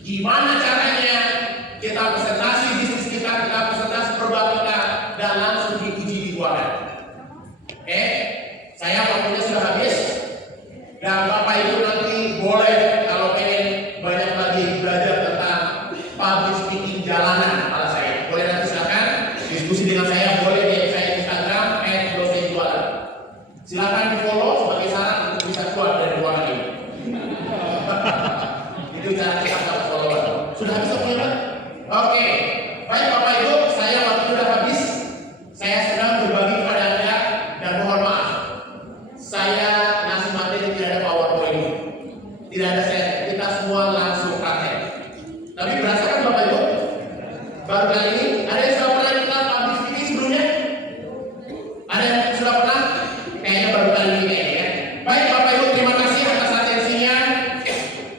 gimana caranya kita presentasi bisnis kita presentasi produk kita, dan langsung diuji di ruangan. Oke? Saya waktunya sudah habis, dan Bapak Ibu nanti boleh kalau pengen banyak lagi belajar tentang public speaking jalanan pada saya. Boleh nanti silakan diskusi dengan saya, boleh di saya Instagram @dosenjualan. Silakan di follow sebagai syarat untuk bisa keluar dari ruangan ini. Itu cara kita dapat follower. Sudah habis waktunya? Oke. Baik Bapak Ibu, saya waktu sudah habis. Saya sedang berbagi kepada Anda dan mohon maaf. Saya ngasih materi tidak ada PowerPoint. Tidak ada set. Kita semua langsung praktek. Tapi berasa kan Bapak Ibu? Baru kali ini, ada yang sudah pernah kita public speaking sebelumnya? Ada yang sudah pernah? Kayaknya baru kali ini kayaknya ya. Baik Bapak Ibu, terima kasih atas atensinya.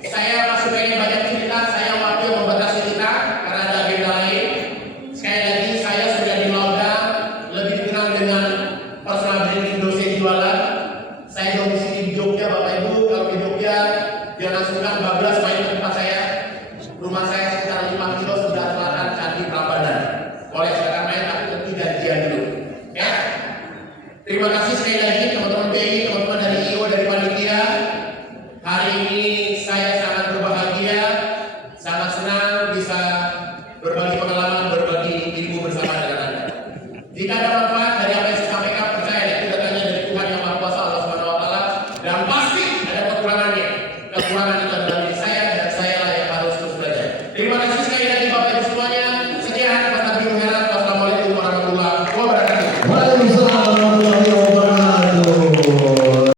Saya masih pengen banyak cerita, saya waktu membatasi kita karena ada agenda lain. Sekali lagi, saya sudah di Lauda, lebih dikenal dengan personal branding dosen jualan. Saya domisili di Jogja Bapak Ibu. Kalau di Jogja, jangan sungkan bablas main ke tempat saya. Rumah saya sekitar 5 kilo sudah selatan Candi Prambanan. Boleh silakan main, tapi tentu janjian dulu. Ya. Terima kasih sekali lagi teman-teman BI, teman-teman dari IO, dari panitia. Hari ini saya sangat berbahagia, sangat senang bisa berbagi pengalaman, berbagi ilmu bersama dengan Anda. Jika ada manfaat dari apa yang saya sampaikan, percaya itu datangnya dari Tuhan Yang Maha Kuasa, Allah Subhanahu Wa Taala, dan pasti ada kekurangannya. Kekurangan itu